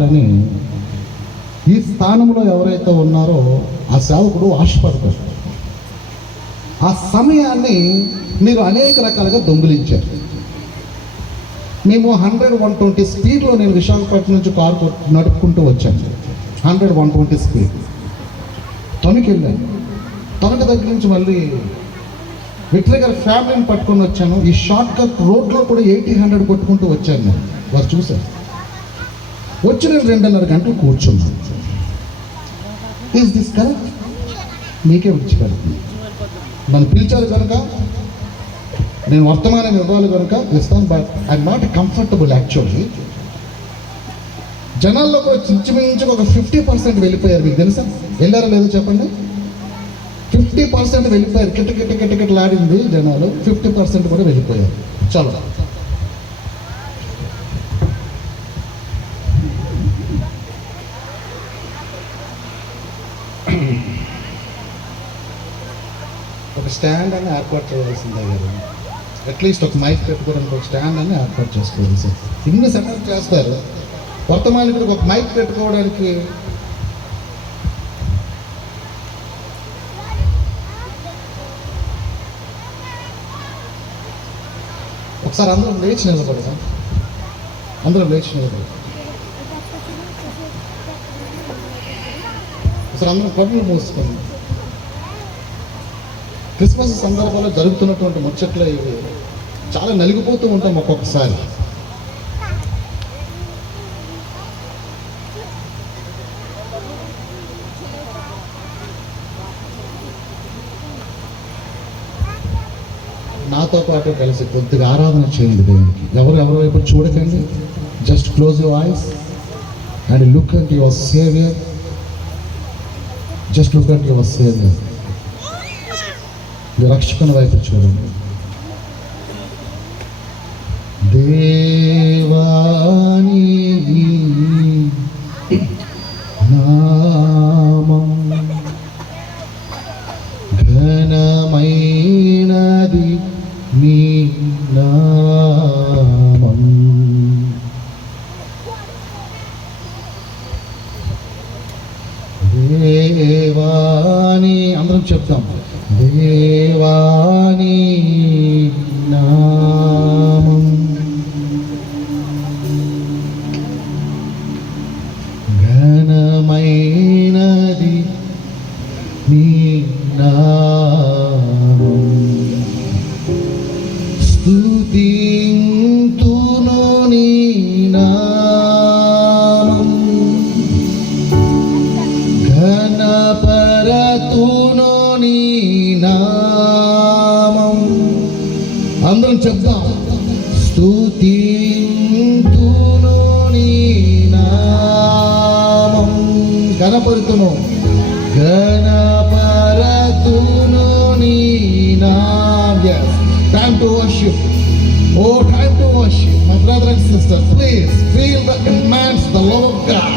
రావాలని ఈ స్థానంలో ఎవరైతే ఉన్నారో ఆ సేవకుడు ఆశపడతారు. ఆ సమయాన్ని మీరు అనేక రకాలుగా దొంగిలించారు. మేము 100-120 స్పీడ్లో నేను విశాఖపట్నం నుంచి కారు నడుపుకుంటూ వచ్చాను. 100-120 స్పీడ్ తణుకు వెళ్ళాను. తణుకు దగ్గర నుంచి మళ్ళీ విక్టరీ గారి ఫ్యామిలీని పట్టుకొని వచ్చాను. ఈ షార్ట్ కట్ రోడ్లో కూడా 80-100 కొట్టుకుంటూ వచ్చాను. నేను వారు చూశాను. వచ్చి నేను 2.5 గంటలు కూర్చున్నాను. Is this correct? మీకే విడిచిపెడుతుంది. నన్ను పిలిచారు కనుక నేను వర్తమానం ఇవ్వాలి కనుక ఇస్తాను. But I'm not comfortable actually. జనాల్లో కూడా ఇంచుమించు ఒక 50% వెళ్ళిపోయారు. మీకు తెలుసా? వెళ్ళారా లేదో చెప్పండి. 50% వెళ్ళిపోయారు. కిటకిటలాడింది జనాలు. 50% కూడా వెళ్ళిపోయారు. చలో, ఒక స్టాండ్ అని ఏర్పాటు చేయాల్సిందే కదా. అట్లీస్ట్ ఒక మైక్ పెట్టుకోవడానికి ఒక స్టాండ్ అని ఏర్పాటు చేసుకోవాలి సార్. ఇన్ని సెటప్ చేస్తారు. వర్తమానికుడికి ఒక మైక్ పెట్టుకోవడానికి ఒకసారి అందరం లేచి నిలబడదాం. అందరం లేచి నిలబడదాం. ఒకసారి అందరం కళ్ళు మూసుకుందాం. క్రిస్మస్ సందర్భంలో జరుగుతున్నటువంటి ముచ్చట్లు ఇవి చాలా నలిగిపోతూ ఉంటాం ఒక్కొక్కసారి. నాతో పాటు కలిసి కొద్దిగా ఆరాధన చేయండి దేవునికి. ఎవరి వైపు చూడకండి. Just close your eyes and look at your saviour. Just look at your saviour. మీ రక్షకుని వైపు చూడండి. దేవాని నామం ఘనమైనది నీ నామం. దేవాని అందరం చెప్తాం. దేవాని నామం ఘనమైనది నీ నామం. స్తుతింతును నీ నామం. ఘనపరతును నీ నామం. అందరం చెప్తాం. స్తుతింతును నీ నామం. ఘనపరుతును ఘనపరతును నీ నామం. Yes, time to worship. Oh, time to worship. My brother and sister, please feel the immense, the love of God.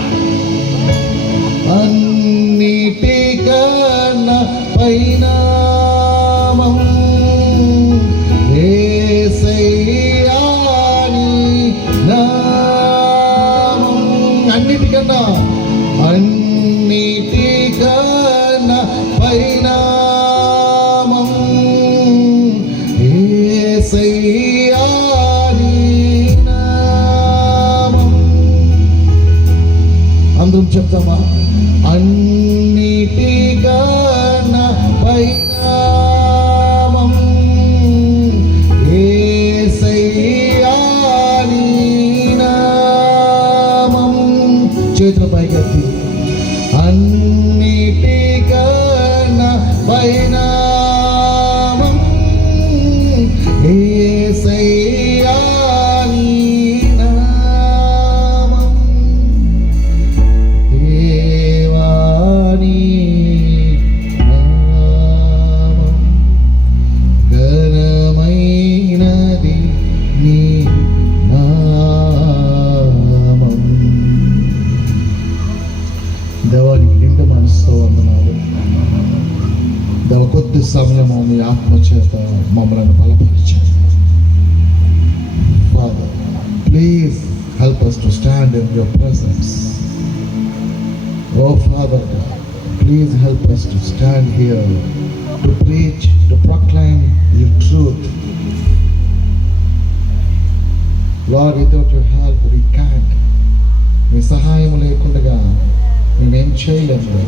అన్నిటికన్నా పైనామం యేసయ్యా నీ నామం. అన్నిటికన్నా పైనామం యేసయ్యా నీ నామం. అందరం చెప్తామా? అన్నిటికన్నా పైనామం యేసయ్యా నీ నామం. చేతుల పైకెత్తి. అన్నిటికన్నా పైనామం యేసయ్యా నీ నామం. దేవాని నామం ఘనమైనది నీ నామం. దేవానికి నిండు మనసుతో వందనాలు. దేవ, కొద్ది సమయము మీ ఆత్మ చేత మమ్మల్ని బలపరిచారు. Father, please help us to stand in your presence. Oh Father God, please help us to stand here, to preach, to proclaim your truth. Lord, without your help we can't. మీ సహాయం లేకుండా మేమేం చేయలేము.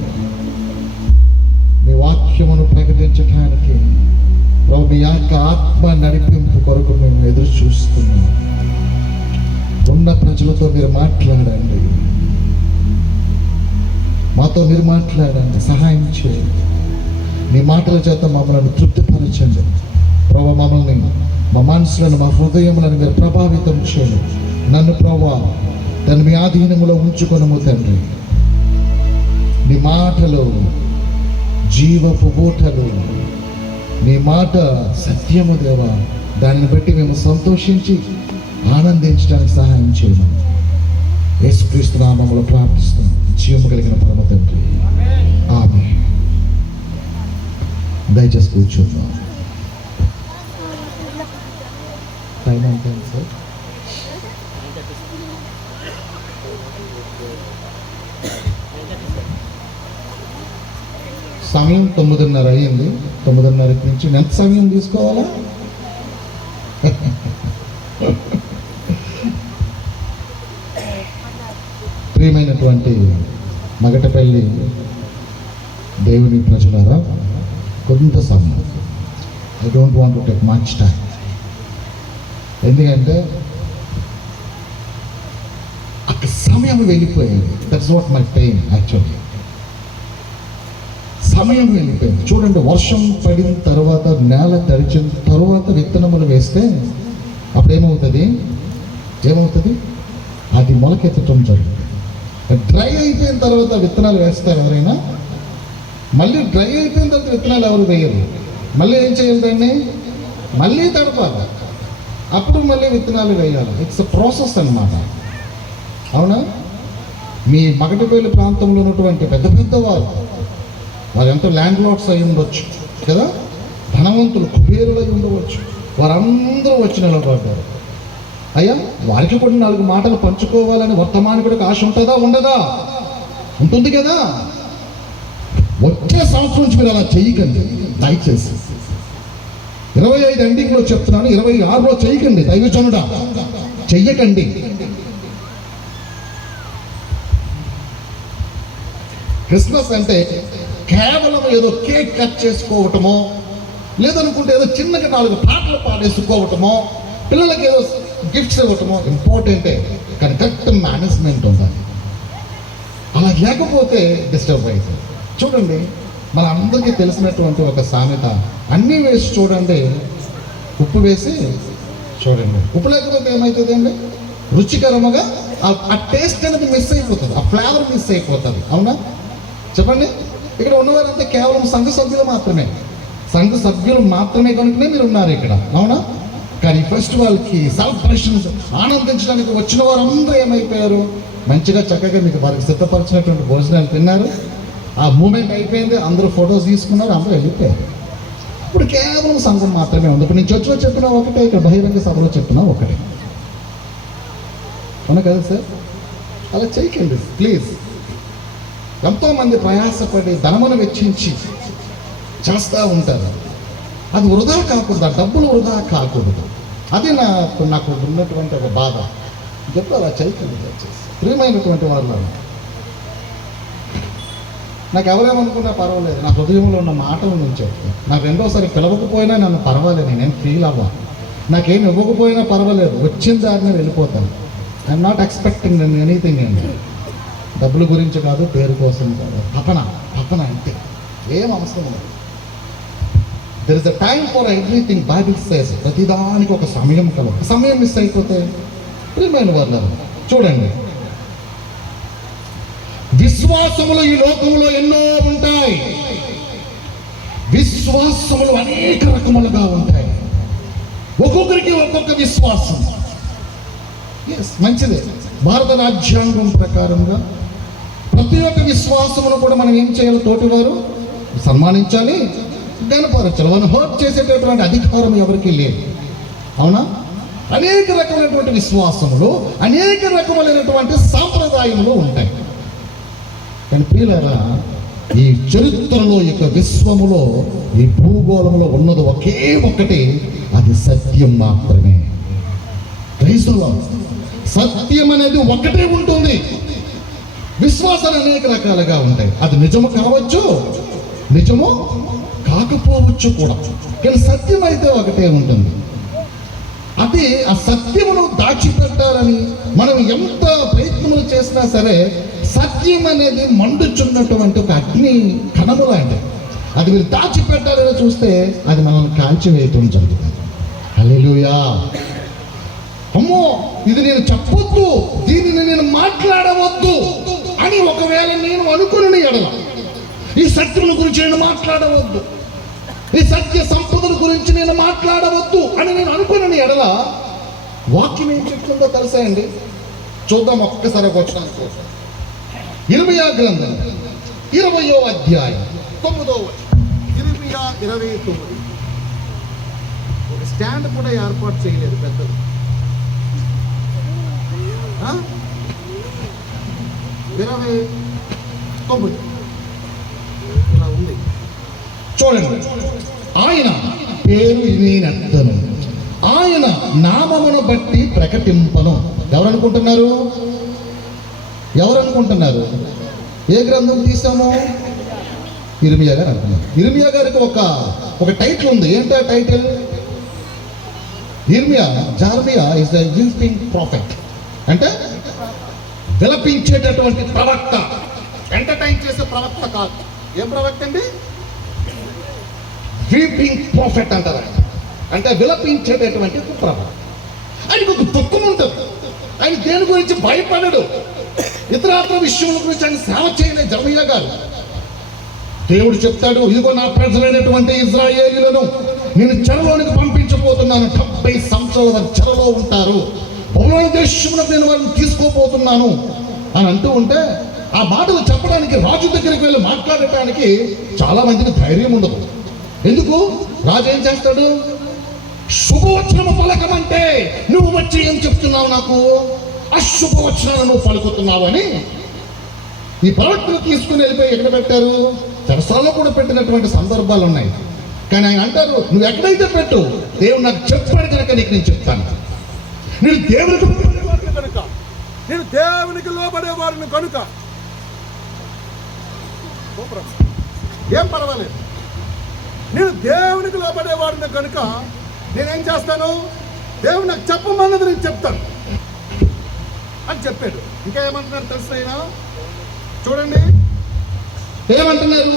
మీ వాక్యమును ప్రకటించడానికి ప్రభు మీ యొక్క ఆత్మ నడిపింపు కొరకు మేము ఎదురు చూస్తున్నాం. ఉన్న ప్రజలతో మీరు మాట్లాడండి, మాతో మీరు మాట్లాడండి, సహాయం చేయండి. మీ మాటల చేత మమ్మల్ని తృప్తిపరచండి ప్రభు. మమ్మల్ని, మా మనసులను, మా హృదయములను మీరు ప్రభావితం చేయండి. నన్ను ప్రభు దాన్ని మీ ఆధీనములో ఉంచుకొనము తండ్రి. నీ మాటలు జీవపు ఊటలు, నీ మాట సత్యము దేవా. దానిని బట్టి మేము సంతోషించి ఆనందించడానికి సహాయం చేయమని యేసుక్రీస్తు నామములో ప్రార్థిస్తున్నాం, జీవము కలిగిన పరమ తండ్రి. ఆమేన్. దయచేసి కూర్చున్నాం. టైం ఎంత సార్? సమయం 9:30 అయ్యింది. 9:30 నుంచి ఎంత సమయం తీసుకోవాలా? ప్రియమైనటువంటి మగటపల్లి దేవుని ప్రజలారా, కొంత సమయం, I don't want to take much time. ఎందుకంటే అక్కడ సమయం వెళ్ళిపోయింది. That's what my pain actually. సమయం వెళ్ళిపోయింది. చూడండి, వర్షం పడిన తర్వాత, నేల తడిచిన తర్వాత విత్తనములు వేస్తే అప్పుడు ఏమవుతుంది? అది మొలకెత్తడం జరుగుతుంది. డ్రై అయిపోయిన తర్వాత విత్తనాలు వేస్తారు ఎవరైనా? మళ్ళీ డ్రై అయిపోయిన తర్వాత విత్తనాలు ఎవరు వేయరు. మళ్ళీ ఏం చేయాలి? దాన్ని మళ్ళీ తడపాలి, అప్పుడు మళ్ళీ విత్తనాలు వేయాలి. ఇట్స్ అ ప్రాసెస్ అన్నమాట. అవునా? మీ మగటపల్లి ప్రాంతంలో ఉన్నటువంటి పెద్ద పెద్ద వారు ఎంతో ల్యాండ్ లార్డ్స్ అయి ఉండొచ్చు కదా, ధనవంతులు, కుబేరులు అయి ఉండవచ్చు. వారందరూ వచ్చి నిలబడ్డారు. అయ్యా, వారికి కూడా 4 మాటలు పంచుకోవాలని వర్తమానికుడికి ఆశ ఉంటుందా? ఉండదా? ఉంటుంది కదా. వచ్చే సంవత్సరం నుంచి మీరు అలా చెయ్యకండి దయచేసి. 25 ఎండింగ్లో చెప్తున్నాను, 26లో చెయ్యకండి దైవజనుడా, చెయ్యకండి. క్రిస్మస్ అంటే కేవలం ఏదో కేక్ కట్ చేసుకోవటమో, లేదనుకుంటే ఏదో చిన్నగా 4 పాటలు పాడేసుకోవటమో, పిల్లలకి ఏదో గిఫ్ట్స్ ఇవ్వటమో ఇంపార్టెంటే, కానీ కరెక్ట్ మేనేజ్మెంట్ ఉండాలి. అలా లేకపోతే డిస్టర్బ్ అవుతుంది. చూడండి, మన అందరికీ తెలిసినటువంటి ఒక సామెత, అన్నీ వేసి చూడండి, ఉప్పు వేసి చూడండి. ఉప్పు లేకపోతే ఏమవుతుందండి? రుచికరముగా ఆ టేస్ట్ అనేది మిస్ అయిపోతుంది, ఆ ఫ్లేవర్ మిస్ అయిపోతుంది. అవునా? చెప్పండి. ఇక్కడ ఉన్నవారంతా కేవలం సంఘ సభ్యులు మాత్రమే కనుకనే మీరు ఉన్నారు ఇక్కడ. అవునా? కానీ ఫెస్టివల్కి, సెలబ్రేషన్స్ ఆనందించడానికి వచ్చిన వారందరూ ఏమైపోయారు? మంచిగా చక్కగా మీకు వారికి సిద్ధపరిచినటువంటి భోజనాలు తిన్నారు. ఆ మూమెంట్ అయిపోయింది, అందరూ ఫొటోస్ తీసుకున్నారు, అందరూ వెళ్ళిపోయారు. ఇప్పుడు కేవలం సంఘం మాత్రమే ఉంది. ఇప్పుడు నేను చర్చలో చెప్పినా ఒకటే, ఇక్కడ బహిరంగ సభలో చెప్పినా ఒకటే. అవునా కదా సార్? అలా చేయకండి ప్లీజ్. ఎంతోమంది ప్రయాసపడి ధనమును వెచ్చించి చేస్తూ ఉంటారు. అది వృధా కాకూడదు, డబ్బులు వృధా కాకూడదు. అది నాకు ఉన్నటువంటి ఒక బాధ. ఎప్పుడు అలా చేయకండి దయచేసి. ప్రియమైనటువంటి వాళ్ళు, నాకు ఎవరేమనుకున్నా పర్వాలేదు, నా హృదయంలో ఉన్న మాటలు నేను చెప్తాను. నాకు రెండోసారి పిలవకపోయినా నన్ను పర్వాలేదు, నేనేం ఫీల్ అవ్వ. నాకేం ఇవ్వకపోయినా పర్వాలేదు, వచ్చిన దారిని వెళ్ళిపోతాను. ఐఎమ్ నాట్ ఎక్స్పెక్టింగ్ ఎనీథింగ్ అండి. డబ్బుల గురించి కాదు, పేరు కోసం కాదు, పతన అంటే ఏం అవసరం లేదు. There is a time for everything. Bible says ప్రతిదానికి ఒక సమయం కలదు. సమయం మిస్ అయిపోతే ప్రియమైన వాళ్ళు చూడండి, విశ్వాసములు ఈ లోకములో ఎన్నో ఉంటాయి. విశ్వాసములు అనేక రకములుగా ఉంటాయి. ఒక్కొక్కరికి ఒక్కొక్క విశ్వాసం. మంచిదే. భారత రాజ్యాంగం ప్రకారంగా ప్రతి ఒక్క విశ్వాసమును కూడా మనం ఏం చేయాలి? తోటివారు సన్మానించాలి, గణపరచాలి. మనం హర్ట్ చేసేటటువంటి అధికారం ఎవరికి లేదు. అవునా? అనేక రకమైనటువంటి విశ్వాసములు, అనేక రకములైనటువంటి సాంప్రదాయములు ఉంటాయి. కానీ ప్రియులారా, ఈ చరిత్రలో ఇక విశ్వములో ఈ భూగోళంలో ఉన్నది ఒకే ఒక్కటి, అది సత్యం మాత్రమే. క్రైస్తవులు, సత్యం అనేది ఒకటే ఉంటుంది. విశ్వాసాలు అనేక రకాలుగా ఉంటాయి. అది నిజము కావచ్చు, నిజము కాకపోవచ్చు కూడా, కానీ సత్యం అయితే ఒకటే ఉంటుంది. అది ఆ సత్యమును దాచిపెట్టాలని మనం ఎంత ప్రయత్నములు చేసినా సరే, సత్యం అనేది మండుచున్నటువంటి ఒక అగ్ని కణము లాంటిది. అది మీరు దాచిపెట్టాలని చూస్తే అది మనల్ని కాల్చివేయటం జరుగుతుంది. హల్లెలూయా. అమ్మో, ఇది నేను చెప్పొద్దు, దీనిని నేను మాట్లాడవద్దు అని ఒకవేళ నేను అనుకుని ఎడల, ఈ సత్యముల గురించి నేను మాట్లాడవద్దు, ఈ సత్య సంపదల గురించి నేను మాట్లాడవద్దు అని నేను అనుకుని ఎడల, వాక్యం ఏం చెప్తుందో తెలుసా అండి? చూద్దాం ఒక్కసారి వచ్చిన ఇర్మీయా గ్రంథం 20వ అధ్యాయం 9వ వచనం. ఇర్మీయా 29. ఒక స్టాండ్ కూడా ఏర్పాటు చేయలేదు పెద్దది. 29 ఇలా ఉంది చూడండి. ఆయన పేరు నేనెత్తను, ఆయన నామమును బట్టి ప్రకటింపను. ఎవరనుకుంటున్నారు? ఎవరనుకుంటున్నారు? ఏ గ్రంథం తీసాము? ఇర్మీయా గారు అంటున్నారు. ఇర్మీయా గారికి ఒక టైటిల్ ఉంది. ఏంటో title? జెరమియా is the weeping prophet, అంటే విలపించేటటువంటి ప్రవక్త. ఎంటర్టైన్ చేసే ప్రవక్త కాదు. ఏం ప్రవక్త అండి? వీపింగ్ ప్రాఫెట్ అంటారు. అంటే విలపించేటటువంటి ప్రవక్త. ఆయనకు ఒక దుఃఖం ఉంటుంది. ఆయన దేని గురించి భయపడడు. ఇతరాత్ర విషయముల గురించి ఆయన సేవ చేయలేదు జెరమియా గారు. దేవుడు చెప్తాడు, ఇదిగో నా ప్రజలైనటువంటి ఇశ్రాయేలీయులను నేను చెరలోనికి పంపించబోతున్నాను. 70 సంవత్సరాల వారు చెరలో ఉంటారు. బబులోను దేశంలో నేను వారిని తీసుకోబోతున్నాను అని అంటూ ఉంటే, ఆ మాటలు చెప్పడానికి, రాజు దగ్గరికి వెళ్ళి మాట్లాడటానికి చాలా మందికి ధైర్యం ఉండదు. ఎందుకు? రాజు ఏం చేస్తాడు? శుభవచనము పలకమంటే నువ్వు వచ్చి ఏం చెప్తున్నావు, నాకు అశుభవచనాలను నువ్వు పలుకుతున్నావు అని ఈ ప్రవక్తను తీసుకుని వెళ్ళిపోయి ఎక్కడ పెట్టారు? చెరసాలలో కూడా పెట్టినటువంటి సందర్భాలు ఉన్నాయి. కానీ ఆయన అంటారు, నువ్వు ఎక్కడైతే పెట్టు, దేవుడు నాకు చెప్పాడు కనుక నీకు నేను చెప్తాను. నేను దేవునికి లోబడేవాడిని కనుక, నేను దేవునికి లోబడేవాడిని కనుక ఏం పర్వాలేదు. నేను దేవునికి లోబడేవాడిని కనుక నేనేం చేస్తాను? దేవుడు నాకు చెప్పమన్నది నేను చెప్తాను అని చెప్పాడు. ఇంకా ఏమంటున్నారు తెలుసా? చూడండి ఏమంటున్నారు.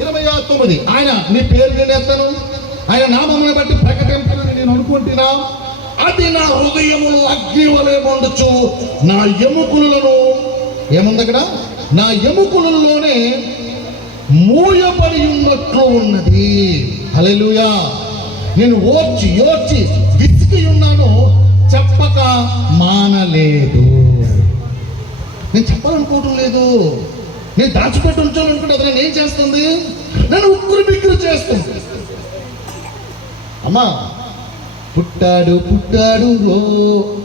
29. ఆయన నీ పేరు నేను ఎత్తను, ఆయన నామమును బట్టి ప్రకటింపాలని నేను అనుకుంటున్నా. అది నా హృదయములు అగ్ని వలె మండుచు, నా ఎముకలను ఏముంది అక్కడ? నా ఎముకలలోనే మూయబడి ఉన్నట్లు ఉన్నది. హల్లెలూయా. నేను ఓర్చి విసిగి ఉన్నాను, చెప్పక మానలేదు. నేను చెప్పాలనుకోవటం లేదు, నేను దాచిపెట్టి ఉంచాలనుకుంటే అది నేను ఏం చేస్తుంది? నన్ను ఉక్కురు బిక్కురు చేస్తుంది. అమ్మా పుట్టాడు రో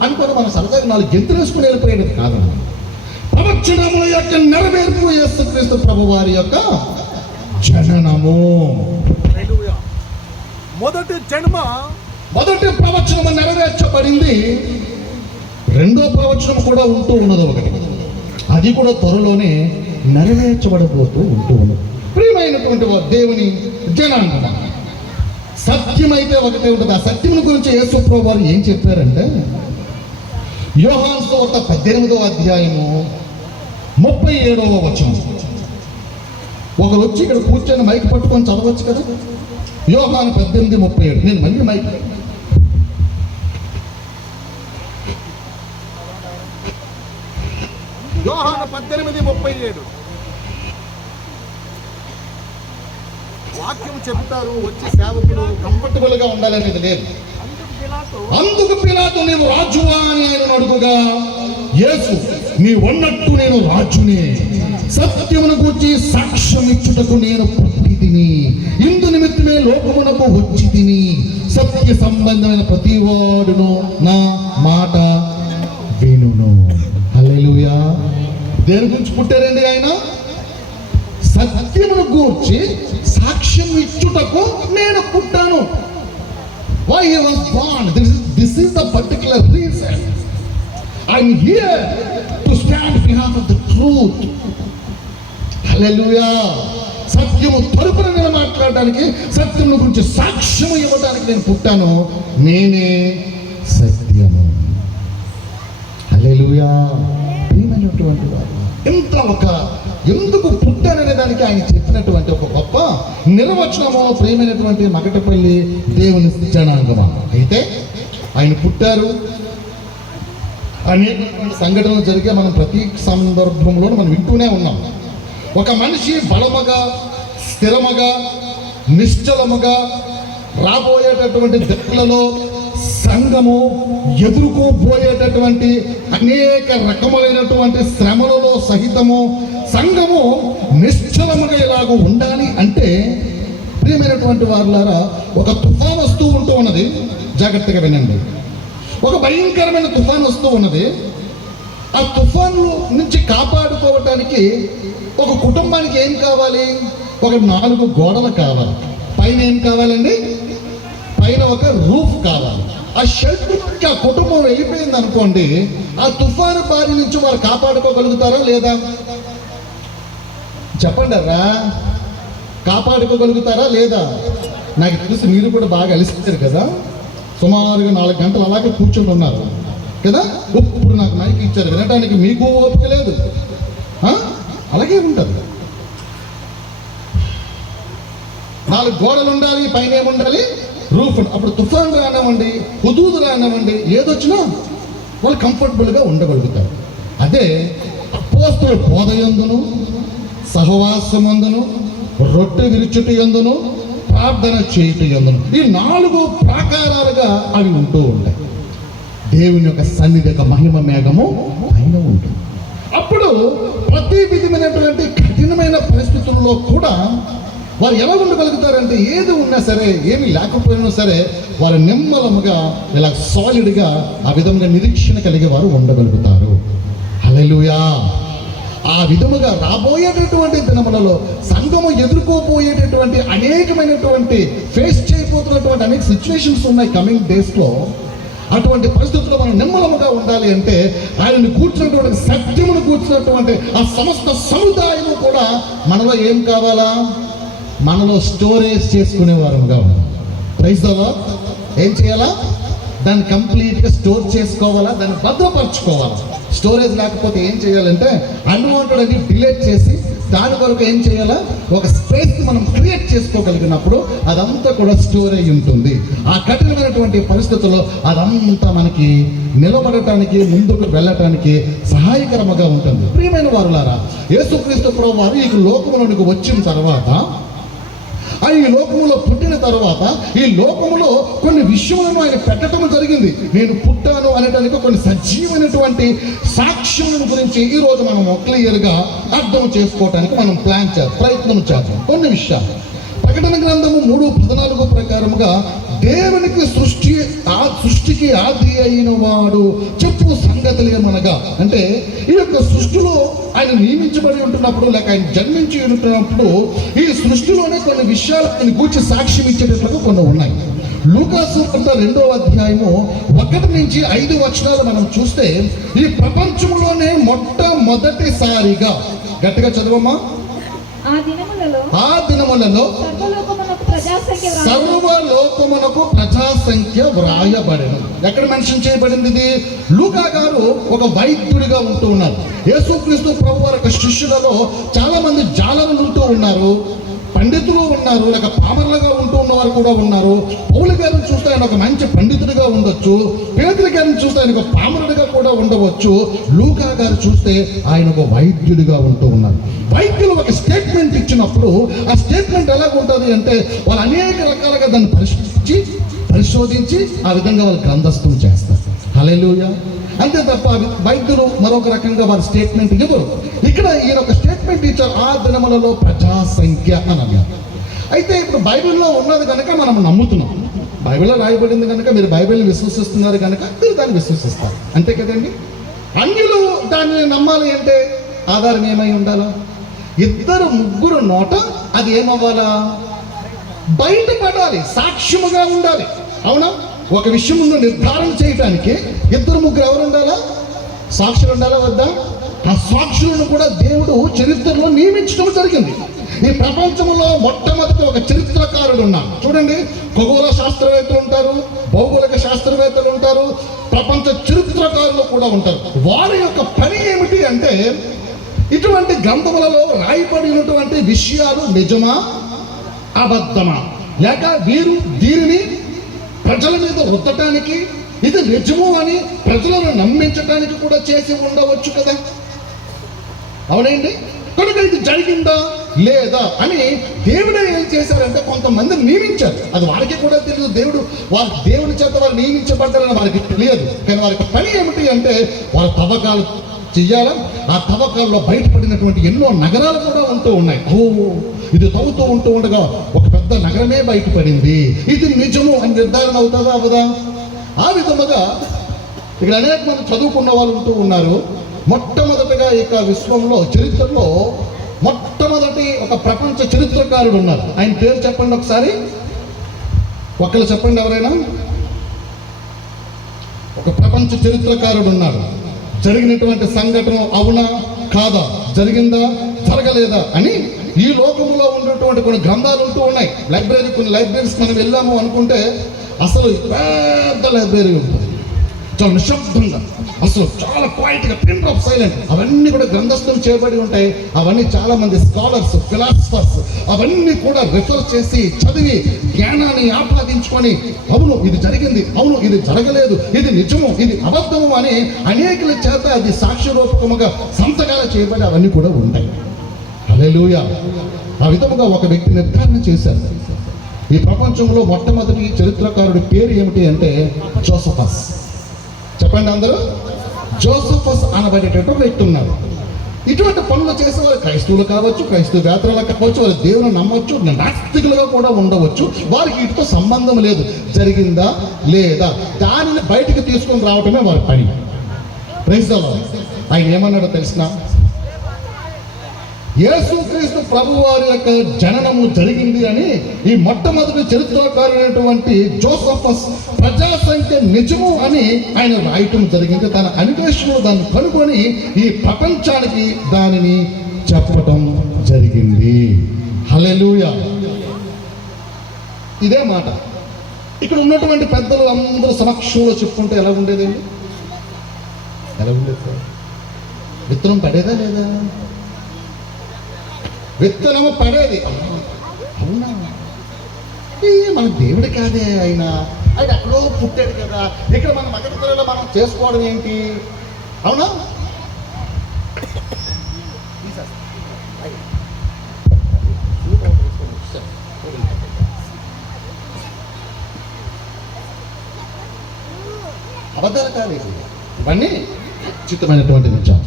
అనుకోవడం మన సరదాగా 4 గెంతులు వేసుకుని వెళ్ళిపోయేది కాదమ్మా. ప్రవచనముల యొక్క నెరవేర్పు యేసుక్రీస్తు ప్రభు వారి యొక్క జననము. మొదటి ప్రవచనము నెరవేర్చబడింది. రెండో ప్రవచనం కూడా ఉంటూ ఉన్నది ఒకటి. అది కూడా త్వరలోనే నెరవేర్చబడబోతూ ఉంటూ ఉన్నది. ప్రియమైనటువంటి దేవుని జనాంగం, సత్యమైతే ఒకటే ఉంటుంది. ఆ సత్యం గురించి యేసు ప్రభువు వారు ఏం చెప్పారంటే, యోహాను సువార్త 18వ అధ్యాయము 37వ వచనం. ఒకరు వచ్చి ఇక్కడ కూర్చొని మైక్ పట్టుకొని చదవచ్చు కదా. యోహాను 18:37. నేను మళ్ళీ మైక్ యోహాను 18:37 వాక్యం చెప్తారు. వచ్చి సేవకుడు కంఫర్టబుల్ గా ఉండాలనేది లేదు. అందుకు పిలాతు నీవు రాజువా అని ఆయన అడుగుగా, యేసు నీవన్నట్టు నేను రాజునే, సత్యమును గూర్చి సాక్ష్యం ఇచ్చుటకు నేను పుట్టితిని, ఇందు నిమిత్తమే లోకమునకు వచ్చి తిని, సత్య సంబంధమైన ప్రతివాడును నా మాట వినును. హల్లెలూయా. దేని గురించి పుట్టారండి ఆయన? సత్యమును గూర్చి సాక్ష్యం ఇచ్చుటకు నేను పుట్టాను. Why he was born? This is the particular reason. I'm here to stand behalf of the truth. Hallelujah. సత్యము తరపున నేను మాట్లాడడానికి, సత్యము గురించి సాక్ష్యం ఇవ్వడానికి నేను పుట్టాను. నేనే సత్యము. హల్లెలూయా. ప్రియమైనటువంటి వారు, ఎంత ఒక ఎందుకు పుట్టాననే దానికి ఆయన చెప్పినటువంటి ఒక గొప్ప నిర్వచనము ప్రియమైనటువంటి మగటపల్లి దేవుని జనాంగమా. అయితే ఆయన పుట్టారు, అనేక సంఘటనలు జరిగే మనం ప్రతి సందర్భంలో మనం వింటూనే ఉన్నాం. ఒక మనిషి బలముగా, స్థిరముగా, నిశ్చలముగా రాబోయేటటువంటి దిక్కులలో సంఘము ఎదుర్కోబోయేటటువంటి అనేక రకములైనటువంటి శ్రమలలో సహితము సంఘము నిశ్చలముగా ఇలాగూ ఉండాలి అంటే, ప్రియమైనటువంటి వారులారా, ఒక తుఫాన్ వస్తూ ఉంటూ ఉన్నది. జాగ్రత్తగా వినండి. ఒక భయంకరమైన తుఫాన్ వస్తూ ఉన్నది. ఆ తుఫాను నుంచి కాపాడుకోవటానికి ఒక కుటుంబానికి ఏం కావాలి? ఒక 4 గోడలు కావాలి. పైన ఏం కావాలండి? పైన ఒక రూఫ్ కావాలి. ఆ షెల్టర్కి ఆ కుటుంబం వెళ్ళిపోయింది అనుకోండి, ఆ తుఫాను బారి నుంచి వారు కాపాడుకోగలుగుతారా లేదా? చెప్పండి రా, కాపాడుకోగలుగుతారా లేదా? నాకు తెలిసి మీరు కూడా బాగా అలిసిస్తారు కదా, సుమారుగా 4 గంటలు అలాగే కూర్చొని ఉన్నారు కదా. ఇప్పుడు నాకు మైక్ ఇచ్చారు, వినడానికి మీకు ఓపిక లేదు. అలాగే ఉంటుంది. 4 గోడలు ఉండాలి, పైన ఏముండాలి? రూఫ్. అప్పుడు తుఫాన్ రానివ్వండి, హుదూదు రానివ్వండి, ఏదొచ్చినా వాళ్ళు కంఫర్టబుల్గా ఉండగలుగుతారు. అదే అపోస్తలుల బోధ యందును, సహవాసమందును, రొట్టె విరుచుట యందును, ప్రార్థన చేయుట యందును, ఈ 4 ప్రాకారాలుగా అవి ఉంటూ ఉంటాయి. దేవుని యొక్క సన్నిధి యొక్క మహిమ మేఘము పైన ఉంటుంది. అప్పుడు ప్రతి విధమైనటువంటి కఠినమైన పరిస్థితుల్లో కూడా వారు ఎలా ఉండగలుగుతారంటే, ఏది ఉన్నా సరే, ఏమి లేకపోయినా సరే, వారు నిమ్మలముగా ఇలా సాలిడ్గా ఆ విధంగా నిరీక్షణ కలిగే వారు ఉండగలుగుతారు. హల్లెలూయా. ఆ విధముగా రాబోయేటటువంటి దినములలో సంఘము ఎదుర్కోబోయేటటువంటి అనేకమైనటువంటి ఫేస్ చేయబోతున్నటువంటి అనేక సిచ్యువేషన్స్ ఉన్నాయి కమింగ్ డేస్లో. అటువంటి పరిస్థితుల్లో మనం నిమ్మలముగా ఉండాలి అంటే, ఆయన్ని కూర్చున్నటువంటి సత్యమును కూర్చున్నటువంటి ఆ సమస్త సముదాయము కూడా మనలో ఏం కావాలా? మనలో స్టోరేజ్ చేసుకునే వారముగా ఉండాలి. Praise the lord. ఏం చేయాలా? దాన్ని కంప్లీట్గా స్టోర్ చేసుకోవాలా, దాన్ని భద్రపరచుకోవాలా. స్టోరేజ్ లేకపోతే ఏం చేయాలంటే, అన్వాంటెడ్ అని డిలీట్ చేసి దాని వరకు ఏం చేయాలా? ఒక స్పేస్ మనం క్రియేట్ చేసుకోగలిగినప్పుడు అదంతా కూడా స్టోర్ అయి ఉంటుంది. ఆ కఠినమైనటువంటి పరిస్థితుల్లో అదంతా మనకి నిలబడటానికి, ముందుకు వెళ్ళటానికి సహాయకరముగా ఉంటుంది. ప్రియమైన వారులారా, యేసుక్రీస్తు ప్రభువు వారు ఈ లోకములోనికి వచ్చిన తర్వాత, ఈ లోకములో పుట్టిన తర్వాత ఈ లోకములో కొన్ని విషయములను ఆయన పెట్టడం జరిగింది. నేను పుట్టాను అనడానికి కొన్ని సజీవమైనటువంటి సాక్ష్యముల గురించి ఈరోజు మనం క్లియర్గా అర్థం చేసుకోవటానికి మనం ప్రయత్నం చేద్దాం. కొన్ని విషయాలు ప్రకటన గ్రంథము 3:14 ప్రకారముగా, దేవునికి సృష్టికి ఆది అయిన వాడు చెప్పు సంగతులు ఏమనగా, అంటే ఈ యొక్క సృష్టిలో ఆయన నియమించబడి ఉంటున్నప్పుడు, లేక ఆయన జన్మించి ఉంటున్నప్పుడు, ఈ సృష్టిలోనే కొన్ని విషయాలు ఆయన గూర్చి సాక్ష్యం ఇచ్చేటట్లుగా కొన్ని ఉన్నాయి. లూకాసు వార్త 2వ అధ్యాయము 1-5 వచనాలు మనం చూస్తే, ఈ ప్రపంచంలోనే మొట్టమొదటిసారిగా, గట్టిగా చదవమ్మా, ఆ దినములలో సర్వలోకమునకు ప్రజాసంఖ్య వ్రాయబడెను. ఎక్కడ మెన్షన్ చేయబడింది ఇది? లూకా గారు ఒక వైద్యుడిగా ఉంటూ ఉన్నారు. యేసుక్రీస్తు ప్రభు వారి శిష్యులలో చాలా మంది జాలరులు ఉంటూ ఉన్నారు, పండితులు ఉన్నారు, లేక పామరులుగా ఉంటూ ఉన్నవారు కూడా ఉన్నారు. పౌలు గారిని చూస్తే ఆయన ఒక మంచి పండితుడిగా ఉండొచ్చు, పేతురు గారిని చూస్తే ఆయన ఒక పామరుడిగా కూడా ఉండవచ్చు. లూకా గారు చూస్తే ఆయన ఒక వైద్యుడిగా ఉంటూ ఉన్నారు. వైద్యులు ఒక స్టేట్మెంట్ ఇచ్చినప్పుడు ఆ స్టేట్మెంట్ ఎలాగ ఉంటుంది అంటే, వాళ్ళు అనేక రకాలుగా దాన్ని పరిశోధించి ఆ విధంగా వాళ్ళు గ్రంథస్థం చేస్తారు. హల్లెలూయా. అంతే తప్ప వైద్యులు మరొక రకంగా వారి స్టేట్మెంట్ ఇవ్వరు. ఇక్కడ ఈయన ఒక స్టేట్మెంట్ ఇచ్చారు, ఆ దినములలో ప్రజాసంఖ్య అని అన్నారు. అయితే ఇప్పుడు బైబిల్లో ఉన్నది కనుక మనం నమ్ముతున్నాం, బైబిల్లో రాయబడింది కనుక మీరు బైబిల్ని విశ్వసిస్తున్నారు కనుక మీరు దాన్ని విశ్వసిస్తారు, అంతే కదండి. అన్యులు దాన్ని నమ్మాలి అంటే ఆధారం ఏమై ఉండాలా? ఇద్దరు ముగ్గురు నోట అది ఏమవ్వాలా? బయటపడాలి, సాక్ష్యముగా ఉండాలి. అవునా? ఒక విషయం ముందు నిర్ధారణ చేయడానికి ఇద్దరు ముగ్గురు ఎవరు ఉండాలా? సాక్షులు ఉండాలా వద్దా? ఆ సాక్షులను కూడా దేవుడు చరిత్రలో నియమించడం జరిగింది. ఈ ప్రపంచంలో మొట్టమొదటి ఒక చరిత్రకారుడు ఉన్నాడు. చూడండి, ఖగోళ శాస్త్రవేత్తలు ఉంటారు, భౌగోళిక శాస్త్రవేత్తలు ఉంటారు, ప్రపంచ చరిత్రకారులు కూడా ఉంటారు. వారి యొక్క పని ఏమిటి అంటే, ఇటువంటి గ్రంథములలో రాయబడినటువంటి విషయాలు నిజమా అబద్ధమా, లేక వీరు దీనిని ప్రజల మీద రుద్దటానికి ఇది నిజము అని ప్రజలను నమ్మించడానికి కూడా చేసి ఉండవచ్చు కదా. అవునండి? కనుక ఇది జరిగిందా లేదా అని దేవుడే ఏం చేశారంటే కొంతమందిని నియమించారు. అది వారికి కూడా తెలియదు. దేవుడి చేత వారు నియమించబడ్డారని వారికి తెలియదు. కానీ వారికి పని ఏమిటి అంటే వారు తవ్వకాలు చెయ్యాలా. ఆ తవ్వకాల్లో బయటపడినటువంటి ఎన్నో నగరాలు కూడా ఉంటూ ఉన్నాయి. ఇది తవ్వుతూ ఉంటూ ఉండగా ఒక పెద్ద నగరమే బయటపడింది, ఇది నిజము అని నిర్ధారణ అవుతుందా అవదా? ఆ విధముగా ఇక్కడ అనేక మంది చదువుకున్న వాళ్ళు ఉంటూ ఉన్నారు. మొట్టమొదటిగా ఇక విశ్వంలో చరిత్రలో మొట్టమొదటి ఒక ప్రపంచ చరిత్రకారుడు ఉన్నారు. ఆయన పేరు చెప్పండి ఒకసారి. ఒకళ్ళు చెప్పండి ఎవరైనా. ఒక ప్రపంచ చరిత్రకారుడు ఉన్నారు. జరిగినటువంటి సంఘటన అవునా కాదా, జరిగిందా జరగలేదా అని ఈ లోకంలో ఉన్నటువంటి కొన్ని గ్రంథాలు ఉంటూ ఉన్నాయి. కొన్ని లైబ్రరీస్ మనం వెళ్ళాము అనుకుంటే అసలు పెద్ద లైబ్రరీ ఉంటుంది, చాలా నిశ్శబ్దంగా, అసలు చాలా క్వైట్గా, పిన్ డ్రాప్ సైలెంట్. అవన్నీ కూడా గ్రంథస్థం చేయబడి ఉంటాయి. అవన్నీ చాలా మంది స్కాలర్స్, ఫిలాసఫర్స్ అవన్నీ కూడా రిఫర్ చేసి చదివి జ్ఞానాన్ని ఆపాదించుకొని అవును ఇది జరిగింది, అవును ఇది జరగలేదు, ఇది నిజము, ఇది అబద్ధము అని అనేకుల చేత అది సాక్ష్యరూపకముగా సంతకాలు చేయబడి అవన్నీ కూడా ఉంటాయి. హల్లెలూయా. ఆ విధముగా ఒక వ్యక్తి నిర్ధారణ చేశారు. ఈ ప్రపంచంలో మొట్టమొదటి చరిత్రకారుడి పేరు ఏమిటి అంటే జోసఫస్. చెప్పండి అందరూ. జోసఫస్ అనబడేటటువంటి వ్యక్తి ఉన్నారు. ఇటువంటి పనులు చేసేవారు క్రైస్తవులు కావచ్చు, క్రైస్తవేతరులు కావచ్చు, వారు దేవుని నమ్మవచ్చు, నాస్తికులుగా కూడా ఉండవచ్చు. వారికి వీటితో సంబంధం లేదు. జరిగిందా లేదా దానిని బయటికి తీసుకొని రావటమే వారి పని. Praise the lord. ఆయన ఏమన్నాడో తెలిసిన, యేసుక్రీస్తు ప్రభు వారి యొక్క జననము జరిగింది అని ఈ మొట్టమొదటి చరిత్రకారుడైనటువంటి జోసఫస్ ప్రజా సంఖ్య నిజము అని ఆయన రాయటం జరిగింది. తన అన్వేషణలో దాన్ని కనుగొని ఈ ప్రపంచానికి దానిని చెప్పటం జరిగింది. హల్లెలూయా. ఇదే మాట ఇక్కడ ఉన్నటువంటి పెద్దలు అందరూ సమక్షంలో చెప్పుకుంటే ఎలా ఉండేదండి? ఎలా ఉండేది? విత్తనం పడేదా లేదా? విత్తనము పడేది. అవునా? మన దేవుడు కాదే, ఆయన ఎక్కడో పుట్టాడు కదా, ఇక్కడ మన మగపిల్లలు మనం చేసుకోవడం ఏంటి? అవునా? అబద్ధాలు కాలేదు ఇవన్నీ, ఖచ్చితమైనటువంటి నిజం.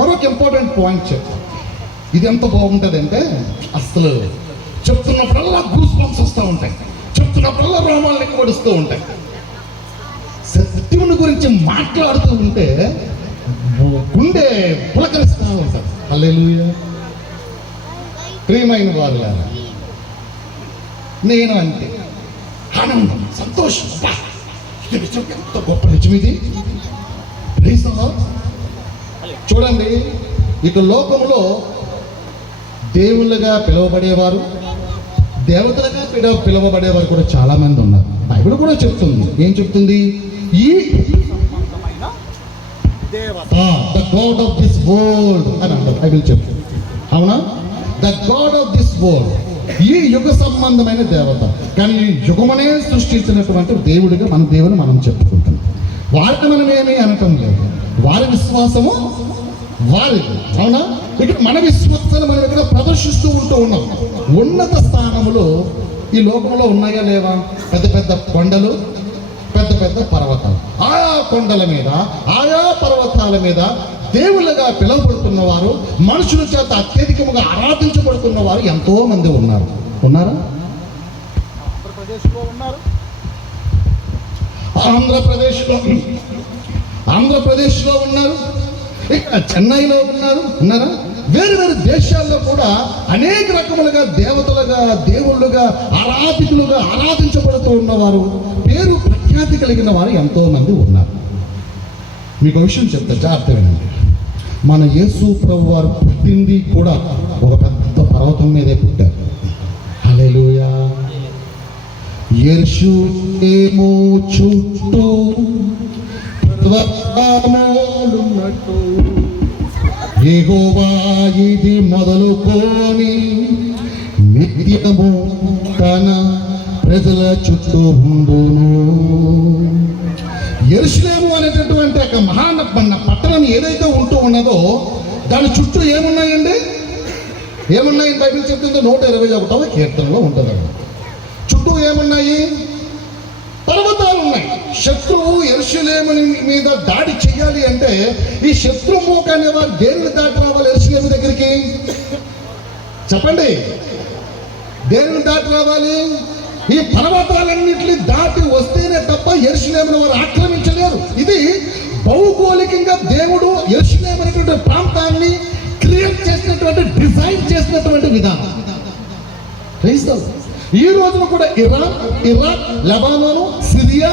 మరొక ఇంపార్టెంట్ పాయింట్ చెప్తాను. ఇది ఎంత బాగుంటుంది అంటే అసలు చెప్తున్నప్పుడల్లా గూస్ బంప్స్ వస్తూ ఉంటాయి, చెప్తున్నప్పుడల్లా రోమాలు లెక్కబడుస్తూ ఉంటాయి. సత్యముని గురించి మాట్లాడుతూ ఉంటే గుండె పులకరిస్తూ ఉంటారు. హల్లెలూయా. ప్రియమైన వారులారా, నేను అంటే ఆనందం, సంతోషం. ఇది నిజం, ఎంత గొప్ప నిజం ఇది. చూడండి, ఇక లోకంలో దేవుళ్ళుగా పిలువబడేవారు, దేవతలుగా పిలువబడేవారు కూడా చాలా మంది ఉన్నారు. బైబిల్ కూడా చెప్తుంది. ఏం చెప్తుంది? ఈ the God of this world అని అంటారు. బైబిల్ చెప్తుంది. అవునా? The God of this world, ఈ యుగ సంబంధమైన దేవత. కానీ ఈ యుగమనే సృష్టించినటువంటి దేవుడిగా మన దేవుని మనం చెప్పుకుంటున్నాం. వారికి మనం ఏమీ అనటం లేదు, వారి విశ్వాసము వారిది. అవునా? ఇక్కడ మన విశ్వాసాన్ని మనం ఇక్కడ ప్రదర్శిస్తూ ఉంటూ ఉన్నాం. ఉన్నత స్థానములు ఈ లోకంలో ఉన్నాయా లేవా? పెద్ద పెద్ద కొండలు, పెద్ద పెద్ద పర్వతాలు. ఆయా కొండల మీద, ఆయా పర్వతాల మీద దేవుళ్ళగా పిలువబడుతున్న వారు, మనుషుల చేత అత్యధికముగా ఆరాధించబడుతున్న వారు ఎంతో మంది ఉన్నారు. ఉన్నారా? ఆంధ్రప్రదేశ్లో ఉన్నారు, ఆంధ్రప్రదేశ్లో ఉన్నారు, ఇక్కడ చెన్నైలో ఉన్నారా? వేరు వేరు దేశాల్లో కూడా అనేక రకములుగా దేవతలుగా, దేవుళ్ళుగా, ఆరాధికులుగా ఆరాధించబడుతూ ఉన్నవారు, పేరు ప్రఖ్యాతి కలిగిన వారు ఎంతో మంది ఉన్నారు. మీకు విషయం చెప్తా, జాగ్రత్త వినండి. మన యేసు ప్రభు వారు పుట్టింది కూడా ఒక పెద్ద పర్వతం మీదే పుట్టారు. హల్లెలూయా. యెరూషలేము చుట్టూ పర్వతములున్నట్టు యెహోవా ఇది మొదలుకొని నిత్యము తన ప్రజల చుట్టూ ఉండును. యెరూషలేము అనేటటువంటి ఒక పట్టణం ఏదైతే ఉంటూ ఉన్నదో దాని చుట్టూ ఏమున్నాయండి? ఏమున్నాయి? బైబిల్ చెప్తుందో 121వ కీర్తనలో ఉంటుంది. చుట్టూ ఏమున్నాయి? పర్వతాలు ఉన్నాయి. శత్రువు యెరూషలేము మీద దాడి చెయ్యాలి అంటే ఈ శత్రుమూక అనేవారు దేనిని దాటి రావాలి యెరూషలేము దగ్గరికి? చెప్పండి, దేనిని దాటి రావాలి? ఈ పర్వతాలన్నింటినీ దాటి వస్తేనే తప్ప యెరూషలేమును వారు ఆక్రమించలేరు. ఇది భౌగోళికంగా దేవుడు యెరూషలేము అనేటువంటి ప్రాంతాన్ని క్రియేట్ చేసినటువంటి, డిజైన్ చేసినటువంటి విధానం. ఈ రోజున కూడా ఇరాక్, లెబానోను, సిరియా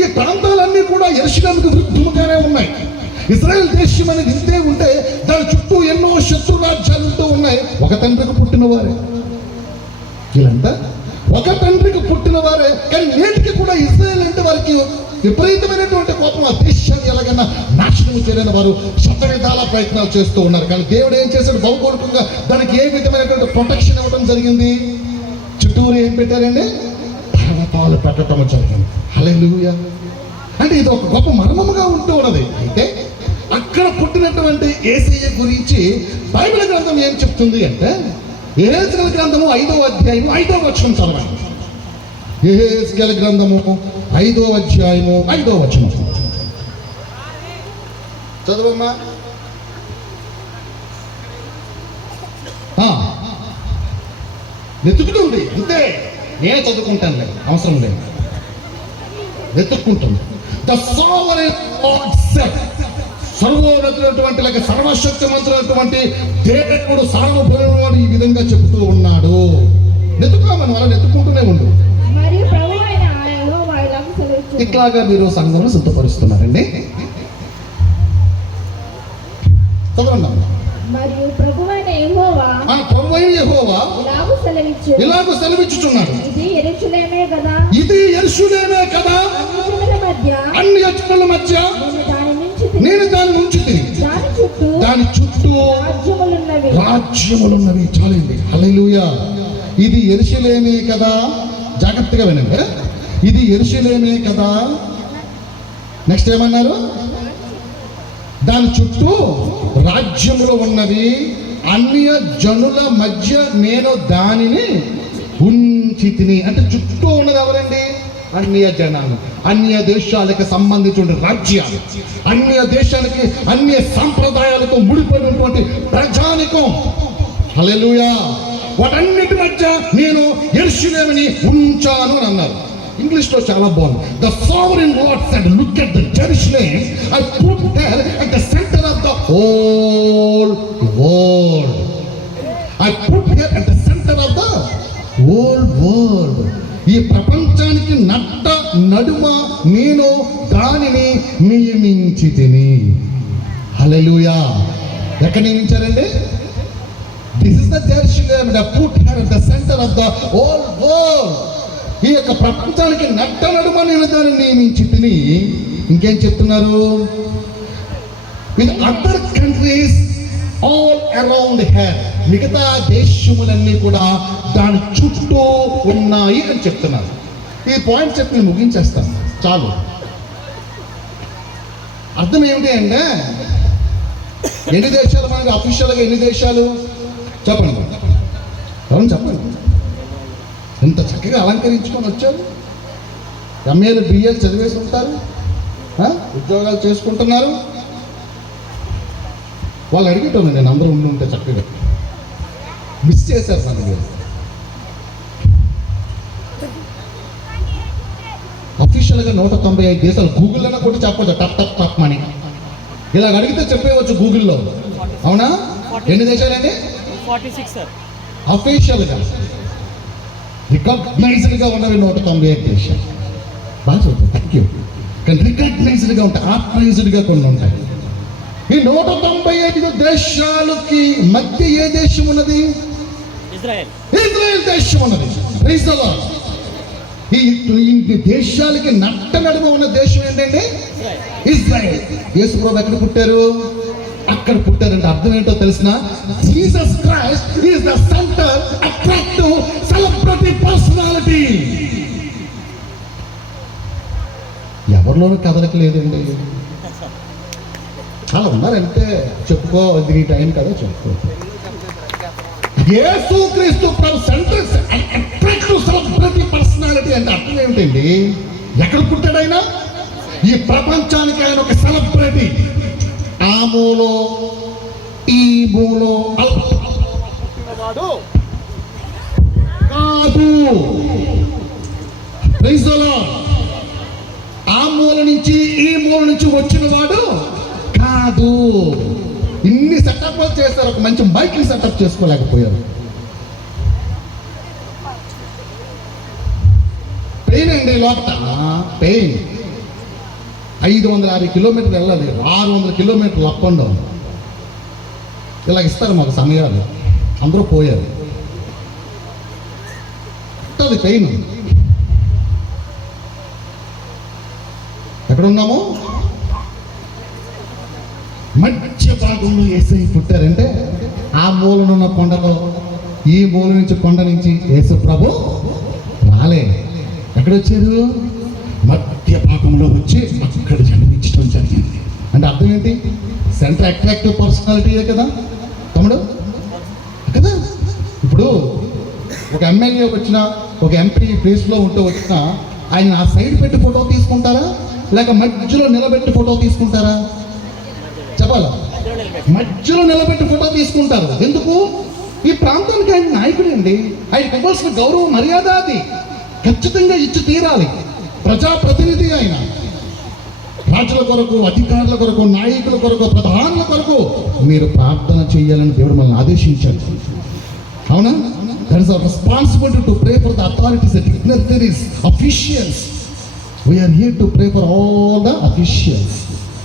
ఈ ప్రాంతాలన్నీ కూడా యెరూషలేముకు విరుద్ధముగానే ఉన్నాయి. ఇజ్రాయెల్ దేశం అనేది ఇంతే ఉంటే దాని చుట్టూ ఎన్నో శత్రు రాజ్యాలు ఉంటూ ఉన్నాయి. ఒక తండ్రికి పుట్టిన వారే వీళ్ళంతా, ఒక తండ్రికి పుట్టిన వారే. కానీ నేటికి కూడా ఇజ్రాయెల్ అంటే వారికి విపరీతమైనటువంటి కోపం. ఆ దేశాన్ని ఎలాగైనా నాశనం చేయలేని వారు శతవిధాల ప్రయత్నాలు చేస్తూ ఉన్నారు. కానీ దేవుడు ఏం చేశాడు? భౌగోళికంగా దానికి ఏ విధమైనటువంటి ప్రొటెక్షన్ ఇవ్వడం జరిగింది? చుట్టూరు ఏం పెట్టారండి? పర్వతాలు పెట్టడం జరిగింది. హల్లెలూయా. అంటే ఇది ఒక గొప్ప మర్మముగా ఉంటూ ఉన్నది. అయితే అక్కడ పుట్టినటువంటి యేసయ్య గురించి బైబిల్ గ్రంథం ఏం చెప్తుంది అంటే, యెహెజ్కేలు గ్రంథము 5వ అధ్యాయము 5వ వచనం చదవండి. యెహెజ్కేలు గ్రంథము 5వ అధ్యాయము 5వ వచనం చదవమ్మా. వెతుకుతుంది అంతే, నేను చదువుకుంటాను, అవసరం లేదు, వెతుక్కుంటుంది. ద సావరెన్ గాడ్ సెడ్, సర్వోన్నతుడైనటువంటి లేక సర్వశక్తిమంతుడైనటువంటి దేవుడు, సార్వభౌముడు ఈ విధంగా చెబుతూ ఉన్నాడు. వెతుక్కోమని వాళ్ళని వెతుక్కుంటూనే ఉండు. ఇట్లాగా మీరు సంఘంలో సిద్ధపరుస్తున్నారండి. చదవండి. మరియు ప్రభువైన యెహోవా ఇలాగ సెలవిచ్చుచున్నాడు, ఇది యెరూషలేమే కదా, ఇది యెరూషలేమే కదా, అన్ని జనుల మధ్య నేను దాని నుంచి దాని చుట్టూ రాజ్యములున్నవి. చాలండి. హల్లెలూయా. ఇది యెరూషలేమే కదా, జాగ్రత్తగా వినండి, ఇది యెరూషలేమే కదా. నెక్స్ట్ ఏమన్నారు? దాని చుట్టూ రాజ్యములు ఉన్నవి, అన్య జనుల మధ్య నేను దానిని ఉంచి తిని. అంటే చుట్టూ ఉన్నది ఎవరండి? అన్య జనాలు, అన్య దేశాలకు సంబంధించిన రాజ్యాలు, అన్య దేశాలకి అన్య సాంప్రదాయాలతో ముడిపడినటువంటి ప్రజానికం. హల్లెలూయా. వాటన్నిటి మధ్య నేను యెరూషలేముని ఉంచాను అని అన్నారు. ఇంగ్లీష్ లో చాలా బాగుంది. The sovereign lord said, look at the Jerusalem, I put there at the centre of the whole world. I put here at the centre of the whole world. ఈ ప్రపంచానికి నడుమ నేను దానిని నియమించి తిని. హల్లెలూయా. ఎక్కడ నియమించారండి? This is the Jerusalem, the put here at the centre of the whole world. ఈ యొక్క ప్రపంచానికి నడుమ నేను దాన్ని నియమించి తిని. ఇంకేం చెప్తున్నారు? With other countries all around her, మిగతా దేశములన్నీ కూడా దాని చుట్టూ ఉన్నాయి అని చెప్తున్నారు. ఈ పాయింట్ చెప్పి నేను ముగించేస్తాను, చాలు. అర్థం ఏమిటి అంటే, ఎన్ని దేశాలు మనకి అఫీషియల్గా? ఎన్ని దేశాలు చెప్పండి, ఎవరు చెప్పండి. ఎంత చక్కగా అలంకరించుకొని వచ్చారు. ఎంఏలు బిఏలు చదివేసి ఉంటారు, ఉద్యోగాలు చేసుకుంటున్నారు. వాళ్ళు అడిగేటోళ్ళు, నేను అందరూ ఉంటే చక్కగా మిస్ చేశారు మనకి. అఫీషియల్గా 195 దేశాలు, గూగుల్లోనే కొట్టి చెప్పచ్చు టప్ టప్ టప్ మనీ. ఇలాగ అడిగితే చెప్పేవచ్చు గూగుల్లో, అవునా? ఎన్ని దేశాలండి? 46 సార్. అఫీషియల్గా రికగ్నైజ్డ్గా ఉన్నవి 191 దేశాలు. బాగా చూద్దాం, థ్యాంక్ యూ. కానీ రికగ్నైజ్డ్గా ఉంటాయి, ఆథరైజ్డ్గా కొన్ని ఉంటాయి. ఈ 195 దేశాలకి మధ్య ఏ దేశం ఉన్నది? ఇజ్రాయెల్. ఇజ్రాయెల్ దేశం ఉన్నది. Praise the lord. ఈ దేశాలకి నట్ట నడుమ ఉన్న దేశం ఏంటంటే ఇజ్రాయెల్. యేసు ప్రభు ఎక్కడ పుట్టారు? అక్కడ పుట్టారంటే అర్థం ఏంటో తెలిసిన? Jesus Christ is the centre, attractive, celebrity personality. ఎవరిలోనూ కదలిక లేదండి. చాలా ఉన్నారంటే చెప్పుకో, ఇది టైం కదా చెప్పుకో. యేసు క్రీస్తు ప్రభు సెంటర్, అట్రాక్టివ్, సెలబ్రిటీ పర్సనాలిటీ అంటే అర్థం ఏమిటండి? ఎక్కడ పుట్టాడు ఆయన? ఈ ప్రపంచానికి ఆయన ఒక సెలబ్రిటీ. ఆ మూలో ఈ మూలో కాదు. Praise the lord. ఆ మూల నుంచి ఈ మూల నుంచి వచ్చిన వాడు కాదు. ఇన్ని సెటప్ చేస్తారు, ఒక మంచి మైక్ సెటప్ చేసుకోలేకపోయారు. పెయిన్ అండి లోపల, పెయిన్. 560 కిలోమీటర్లు వెళ్ళాలి, 600 కిలోమీటర్లు అప్ అండ్ డౌన్. ఇలా ఇస్తారు మాకు సమయాలు. అందరూ పోయారు. అది పెయిన్. ఎక్కడున్నాము? మధ్య భాగంలో యేసు పుట్టారంటే ఆ మూలనున్న కొండలో ఈ మూల నుంచి కొండ నుంచి యేసు ప్రభు రాలే. ఎక్కడొచ్చారు? మధ్య భాగంలో వచ్చి అక్కడ జన్మించడం జరిగింది. అంటే అర్థం ఏంటి? సెంటర్ అట్రాక్టివ్ పర్సనాలిటీయే కదా తమ్ముడు, కదా. ఇప్పుడు ఒక ఎమ్మెల్యే వచ్చినా, ఒక ఎంపీ ప్లేస్లో ఉంటూ వచ్చినా ఆయన ఆ సైడ్ పెట్టి ఫోటో తీసుకుంటారా, లేక మధ్యలో నిలబెట్టి ఫోటో తీసుకుంటారా? చెప్పాలా? మధ్యలో నిలబెట్టి ఫోటో తీసుకుంటారు. ఎందుకు? ఈ ప్రాంతానికి ఆయన నాయకుడు అండి. ఆయన ఇవ్వాల్సిన గౌరవం, మర్యాద అది ఖచ్చితంగా ఇచ్చి తీరాలి. ప్రజాప్రతినిధి ఆయన. రాజుల కొరకు, అధికారుల కొరకు, నాయకుల కొరకు, ప్రధానుల కొరకు మీరు ప్రార్థన చేయాలని దేవుడు మనల్ని ఆదేశించాడు. అవునా? That is our responsibility to pray for the authorities, dignitaries, officials. We are here to pray for all the officials.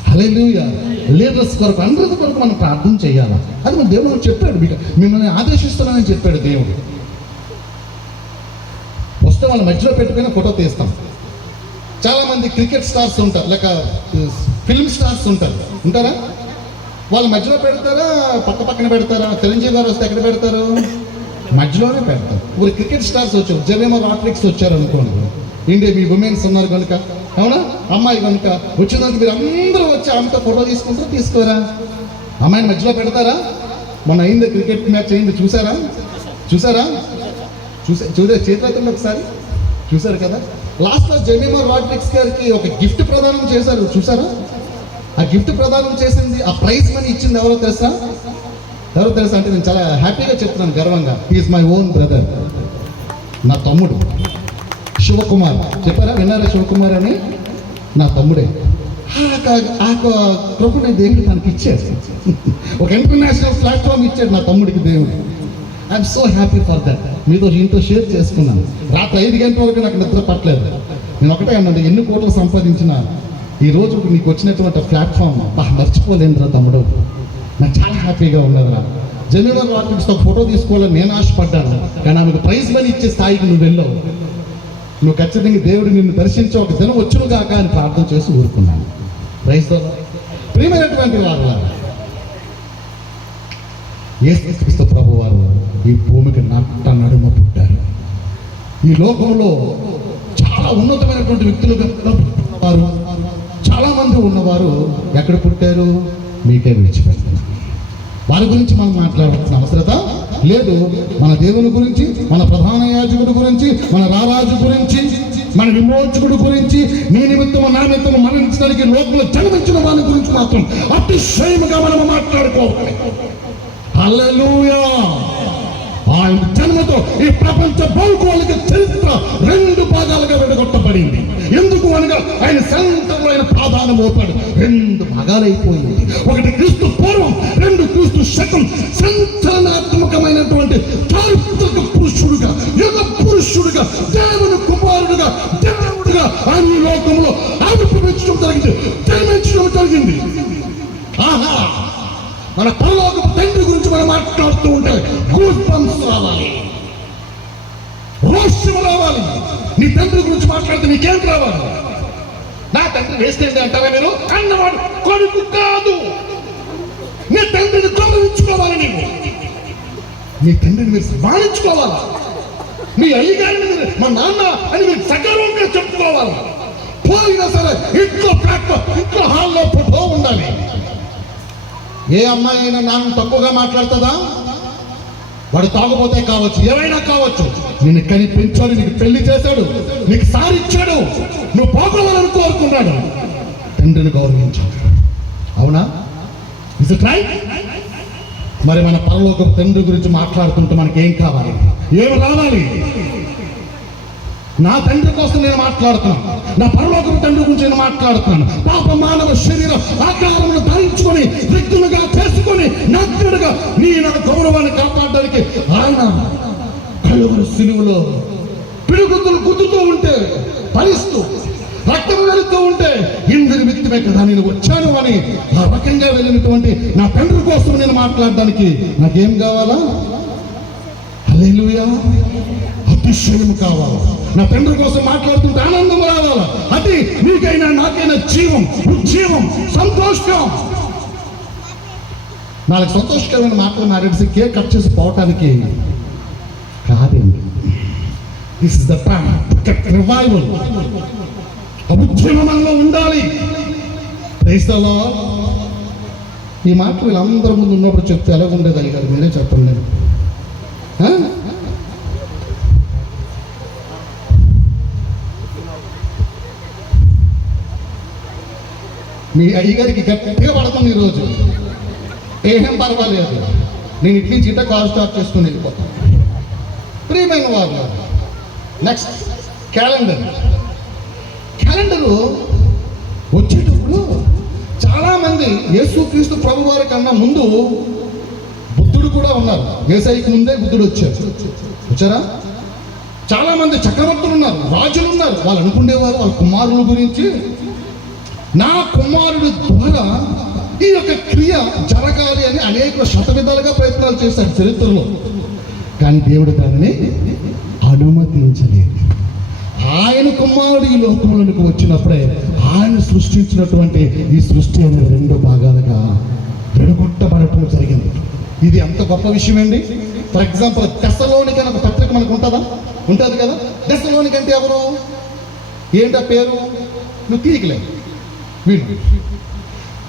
Hallelujah. Leaders కొరకు, అందరి కొరకు మనం ప్రార్థన చేయాలి. అది మన దేవుడు చెప్పాడు. మిమ్మల్ని ఆదేశిస్తున్నానని చెప్పాడు దేవుడు. వస్తే వాళ్ళ మధ్యలో పెట్టుకుని ఫోటో తీస్తాం. చాలామంది క్రికెట్ స్టార్స్ ఉంటారు, లేక ఫిల్మ్ స్టార్స్ ఉంటారా? వాళ్ళ మధ్యలో పెడతారా, పక్క పక్కన పెడతారా? చిరంజీవి గారు వస్తే ఎక్కడ పెడతారు? మధ్యలోనే పెడతారు. ఇప్పుడు క్రికెట్ స్టార్స్ వచ్చారు, జెమిమా రాడ్రిక్స్ వచ్చారు అనుకోండి. ఇండియా మీ ఉమెన్స్ ఉన్నారు కనుక, అవునా, అమ్మాయి కనుక వచ్చినందుకు మీరు అందరూ వచ్చి ఆమెతో ఫోటో తీసుకుంటారా, తీసుకోరా? అమ్మాయిని మధ్యలో పెడతారా? మొన్న అయింది క్రికెట్ మ్యాచ్ అయింది, చూసారా? చేతులెత్తండి ఒకసారి. చూసారు కదా? లాస్ట్లో జెమిమా రాడ్రిక్స్ గారికి ఒక గిఫ్ట్ ప్రదానం చేశారు, చూసారా? ఆ గిఫ్ట్ ప్రదానం చేసింది, ఆ ప్రైజ్ మనీ ఇచ్చింది ఎవరో తెలుసా అంటే నేను చాలా హ్యాపీగా చెప్తున్నాను, గర్వంగా. హీఈస్ మై ఓన్ బ్రదర్, నా తమ్ముడు శివకుమార్. చెప్పారా? విన్నారా? శివకుమార్ అని నా తమ్ముడే. ఆ కృపని దేవుడు తనకి ఇచ్చాడు. ఒక ఇంటర్నేషనల్ ప్లాట్ఫామ్ ఇచ్చాడు నా తమ్ముడికి దేవుడు. I'm so happy for that. మీతో ఇంట్లో షేర్ చేసుకున్నాను. రాత్రి 5 గంటల వరకు నాకు నిద్ర పట్టలేదు. నేను ఒకటే అన్నది, ఎన్ని కోట్లు సంపాదించినా ఈ రోజు నీకు వచ్చినటువంటి ప్లాట్ఫామ్ మర్చిపోలేదురా తమ్ముడు. నాకు చాలా హ్యాపీగా ఉన్నదిరా. జెమిమా రాడ్రిక్స్తో ఫోటో తీసుకోవాలని నేను ఆశపడ్డాను, కానీ ఆమెకు ప్రైజ్ మనీ ఇచ్చే స్థాయికి నువ్వు వెళ్ళావు. నువ్వు ఖచ్చితంగా దేవుడు నిన్ను దర్శించి ఒక దినం వచ్చునుగాక అని ప్రార్థన చేసి ఊరుకున్నాను. Praise the lord. ప్రియమైనటువంటి వారు, యేసుక్రీస్తు ప్రభు వారు ఈ భూమికి నట్ట నడుమ పుట్టారు. ఈ లోకంలో చాలా ఉన్నతమైనటువంటి వ్యక్తులుగా ఉన్నవారు, చాలా మంది ఉన్నవారు ఎక్కడ పుట్టారు? మీకే విడిచిపెట్టారు. వారి గురించి మనం మాట్లాడాల్సిన అవసరత లేదు. మన దేవుని గురించి, మన ప్రధాన యాజకుడి గురించి, మన రారాజు గురించి, మన విమోచకుడి గురించి, నీ నిమిత్తము నా నిమిత్తము మరణించడానికి లోకంలో జన్మించిన వారి గురించి మాత్రం అతిశయముగా మనం మాట్లాడుకోవాలి. హల్లెలూయా. ఆయన జన్మతో ఈ ప్రపంచ భౌగోళిక చరిత్ర 2 భాగాలుగా విడగొట్టబడింది. ఎందుకు అనగా ఆయన శాంతంలో ఆయన ప్రాధాన్యం మోపాడు. 2 భాగాలైపోయింది. ఒకటి క్రీస్తు పూర్వం, 2 క్రీస్తు శకం. సంచలనాత్మకమైనటువంటి చారిత్రక పురుషుడుగా, యుగ పురుషుడుగా, దేవుని కుమారుడుగా, దేవుడుగా ఆయన ఈ లోకంలో ఆవిర్భవించడం జరిగింది, జన్మించడం జరిగింది. ఆహా, మన పరలోకపు తండ్రి గురించి మనం మాట్లాడుతూ ఉంటే గూస్ బంప్స్ రావాలి, రోషం రావాలి. నీ తండ్రి గురించి మాట్లాడితే నీకేం రావాలి? నా తండ్రి వేస్ట్ ఏంటి అంటారా మీరు? అన్నవాడు కొడుకు కాదు. నీ తండ్రిని గౌరవించుకోవాలి. నీవు నీ తండ్రిని మీరు సమానించుకోవాలా? మీ అయ్యగారిని మీరు మా నాన్న అని మీరు సగర్వంగా చెప్పుకోవాలి. పోయినా సరే ఇంట్లో హాల్లో ఫోటో ఉండాలి. ఏ అమ్మాయి అయినా నాన్న తక్కువగా మాట్లాడుతుందా? వాడు తాగుపోతే కావచ్చు, ఏమైనా కావచ్చు. నిన్ను కని పెంచాడు, నీకు పెళ్లి చేశాడు, నీకు సారిచ్చాడు, నువ్వు పోగొవాలని కోరుకున్నాడు. తండ్రిని గౌరవించాడు. అవునా? Is it right? మరి మన పరలోకపు తండ్రి గురించి మాట్లాడుతుంటే మనకేం కావాలి? ఏమి రావాలి? నా తండ్రి కోసం నేను మాట్లాడుతున్నాను. నా పరలోకపు తండ్రి గురించి నేను మాట్లాడుతున్నాను. పాప మానవ శరీర ఆకారమును ధరించుకొని, వ్యక్తులుగా చేసుకొని, నగ్నుడుగా నీ నా గౌరవాన్ని కాపాడడానికి ఆయన కలువరి సిలువలో పిడుగుతులు గుద్దుతూ ఉంటే, ఫలిస్తూ రక్తం వెళుతూ ఉంటే, ఇంద్రుని వ్యక్తిమే కదా నేను వచ్చాను అని ఆ రకంగా వెళ్ళినటువంటి నా తండ్రి కోసం నేను మాట్లాడడానికి నాకేం కావాలా? హల్లెలూయా, అతిశయం కావాలి. నా తండ్రి కోసం మాట్లాడుతుంటే ఆనందం రావాలా? అది నీకైనా నాకైనా జీవం, ఉజ్జీవం, సంతోషం. 4 సంతోషకరమైన మాటలు మాట్లాడిసి కేక్ కట్ చేసి పోవటానికి కాదండి. This is the time to revival. ఉద్యమం మనలో ఉండాలి. Praise the lord. ఈ మాట వీళ్ళందరి ముందు ఉన్నప్పుడు చెప్తే ఎలా ఉండేది అయ్యారు? మీరే చెప్పండి. మీ అయ్యగారికి గట్టిగా పడతాం ఈరోజు. ఏం పర్వాలేదు, నేను ఇట్లీ చీట కాల్ స్టార్ట్ చేసుకుని వెళ్ళిపోతాను. ప్రియమైన వారు, నెక్స్ట్ క్యాలెండరు వచ్చేటప్పుడు చాలామంది యేసుక్రీస్తు ప్రభు వారి కన్నా ముందు బుద్ధుడు కూడా ఉన్నారు. యేసయ్యకి ముందే బుద్ధుడు వచ్చారా? చాలామంది చక్రవర్తులు ఉన్నారు, రాజులు ఉన్నారు. వాళ్ళు అనుకునేవారు వాళ్ళ కుమారుల గురించి, నా కుమారుడు ద్వారా ఈ యొక్క క్రియ జరగాలి అని అనేక శతవిధాలుగా ప్రయత్నాలు చేశారు చరిత్రలో. కానీ దేవుడు దానిని అనుమతించలేదు. ఆయన కుమారుడు ఈ లోకంలోనికి వచ్చినప్పుడే ఆయన సృష్టించినటువంటి ఈ సృష్టి అనే 2 భాగాలుగా విడగొట్టబడటం జరిగింది. ఇది ఎంత గొప్ప విషయం అండి. ఫర్ ఎగ్జాంపుల్, తెస్సలోనిక అనే ఒక పత్రిక మనకు ఉంటుందా? ఉంటుంది కదా. తెస్సలోనిక అంటే ఎవరు? ఏంటా పేరు? నువ్వు తీయకలేదు. వీళ్ళు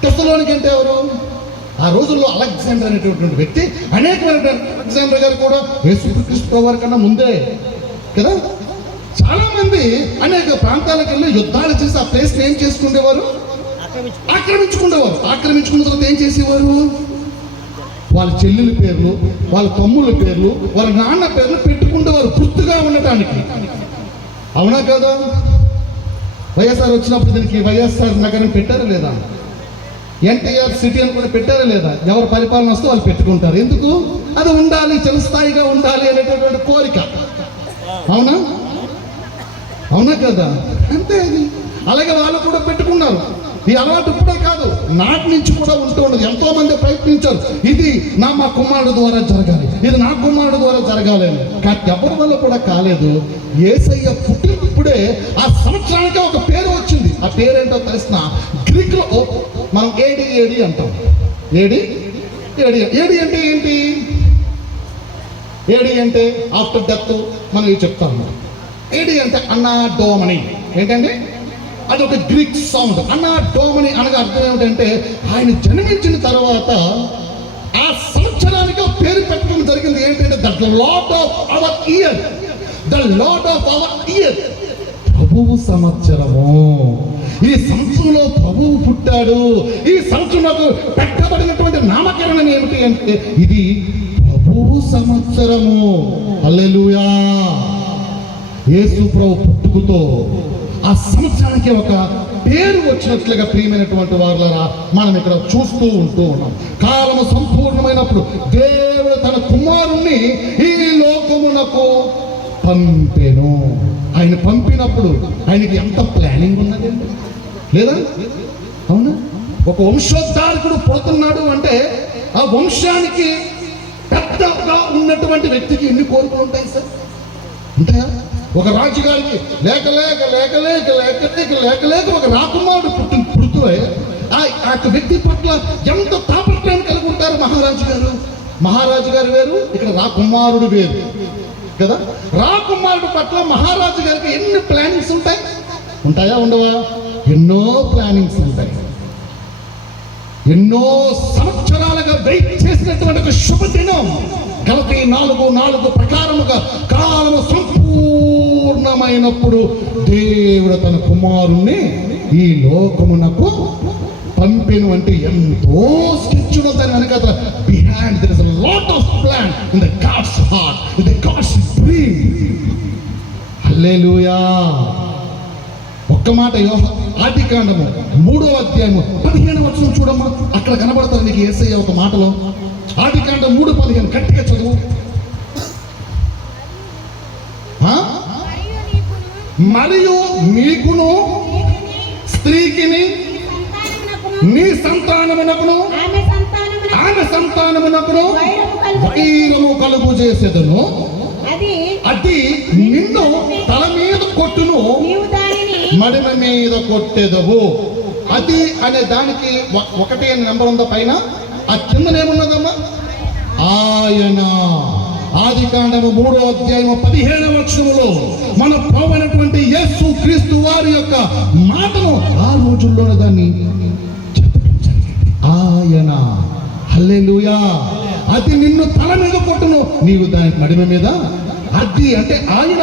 తెస్సలోనిక అంటే ఎవరు? ఆ రోజుల్లో అలెగ్జాండర్ అనేటటువంటి వ్యక్తి, అనేకమైన అలెగ్జాండర్ గారు కూడా యేసుక్రీస్తు వారి కన్నా ముందే కదా. చాలా మంది అనేక ప్రాంతాలకు వెళ్ళి యుద్ధాలు చేసి ఆ ప్లేస్ ఏం చేసుకునేవారు? ఆక్రమించుకునేవారు. ఆక్రమించుకున్న తర్వాత ఏం చేసేవారు? వాళ్ళ చెల్లెల పేర్లు, వాళ్ళ తమ్ముళ్ళ పేర్లు, వాళ్ళ నాన్న పేర్లు పెట్టుకునేవారు గుర్తుగా ఉండటానికి. అవునా కదా? వైఎస్ఆర్ వచ్చినప్పుడు దీనికి వైఎస్ఆర్ నగరం పెట్టారా లేదా? ఎన్టీఆర్ సిటీ అని కూడా పెట్టారా లేదా? ఎవరు పరిపాలన వస్తే వాళ్ళు పెట్టుకుంటారు. ఎందుకు? అది ఉండాలి, చిరస్థాయిగా ఉండాలి అనేటటువంటి కోరిక. అవునా? అవునా కదా? అంతే. అది అలాగే వాళ్ళు కూడా పెట్టుకున్నారు. ఈ అలవాటు ఇప్పుడే కాదు, నాటి నుంచి కూడా ఉంటూ ఉండదు. ఎంతో మంది ప్రయత్నించారు, ఇది మా కుమారుడు ద్వారా జరగాలి, ఇది నా కుమారుడు ద్వారా జరగాలి అని. కానీ ఎవరి వల్ల కూడా కాలేదు. యేసయ్య పుట్టినప్పుడే ఆ సంవత్సరానికి ఒక పేరు వచ్చింది. ఆ పేరేంటో తెలిసిన గ్రీక్లో మనం ఏడి అంటాం. ఏడి అంటే ఏంటి? ఏడి అంటే ఆఫ్టర్ డెత్ మనం ఇవి చెప్తాము. ఏడి అంటే అన్నాడోమని. ఏంటండి? అది ఒక గ్రీక్ సౌండ్. అన్నాడోమని అనగా అర్థం ఏమిటంటే ఆయన జన్మించిన తర్వాత ఆ సంవత్సరానికి పేరు పెట్టడం జరిగింది. ఏంటంటే the lord of our year. The lord of our year, ప్రభువు సంవత్సరము. ఈ సంవత్సరంలో ప్రభువు పుట్టాడు. ఈ సంవత్సరంలో పెట్టబడినటువంటి నామకరణం ఏమిటి అంటే ఇది ప్రభు సంవత్సరము. హల్లెలూయా. యేసు ప్రభు పుట్టుకతో ఆ సంవత్సరానికి ఒక పేరు వచ్చినట్లుగా ప్రియమైనటువంటి వారులారా మనం ఇక్కడ చూస్తూ ఉంటూ ఉన్నాం. కాలము సంపూర్ణమైనప్పుడు దేవుడు తన కుమారుణ్ణి ఈ లోకమునకు పంపెను. ఆయన పంపినప్పుడు ఆయనకి ఎంత ప్లానింగ్ ఉన్నదండి, లేదా? అవునా? ఒక వంశోద్ధారకుడు పుడుతున్నాడు అంటే ఆ వంశానికి పెద్దగా ఉన్నటువంటి వ్యక్తికి ఎన్ని కోరికలు ఉంటాయి సార్? ఉంటాయా? ఒక రాజుగారికి లేక లేక లేక లేక లేక లేక లేక లేక ఒక రాకుమారుడు పుడుతూ ఆ వ్యక్తి పట్ల ఎంత తాపత్రయం కలిగి ఉంటారు మహారాజు గారు. మహారాజు గారు వేరు, ఇక్కడ రాకుమారుడు వేరు కదా. రాకుమారుడు పట్ల మహారాజు గారికి ఎన్ని ప్లానింగ్స్ ఉంటాయి? ఉంటాయా? ఉండవా? ఎన్నో ప్లానింగ్స్ ఉంటాయి. ఎన్నో సంవత్సరాలుగా వెయిట్ చేసినటువంటి ఒక శుభదినం గలతీ 4:4 ప్రకారముగా కాలము సంపూర్ణమైనప్పుడు దేవుడు తన కుమారుణ్ణి ఈ లోకమునకు పంపెను. అంటే ఎంతో స్కెచ్ దాని వెనక behind there is a lot of plan in the God's heart, in the God's dream. Hallelujah. ఒక్క మాట ఆదికాండము 3వ అధ్యాయము 15వ వచనం చూడమ్మా. అక్కడ కనబడతారు నీకు యేసయ్య ఒక మాటలో. ఆదికాండం 3:15 గట్టిగా చదువు. మరియు నీకును స్త్రీకిని నీ సంతానమునకును ఆమె సంతానమునకును వైరము కలుగు చేసేదను. అది నిన్ను తల మీద కొట్టును, మడిమ మీద కొట్టెదవు. అది అనే దానికి 1 అనే నెంబర్ ఉందా పైన? ఆ కిందనేమున్నదమ్మా? ఆయన. ఆదికాండము 3వ అధ్యాయము 15వ వచనములో మన ప్రభువైనటువంటి యేసు క్రీస్తు వారి యొక్క మాటను ఆ రోజుల్లోనే దాన్ని చెప్పడం జరిగింది. ఆయన. హల్లెలూయా. అది నిన్ను తల మీద కొట్టును, నీవు దానికి మడిమ మీద. అది అంటే ఆయన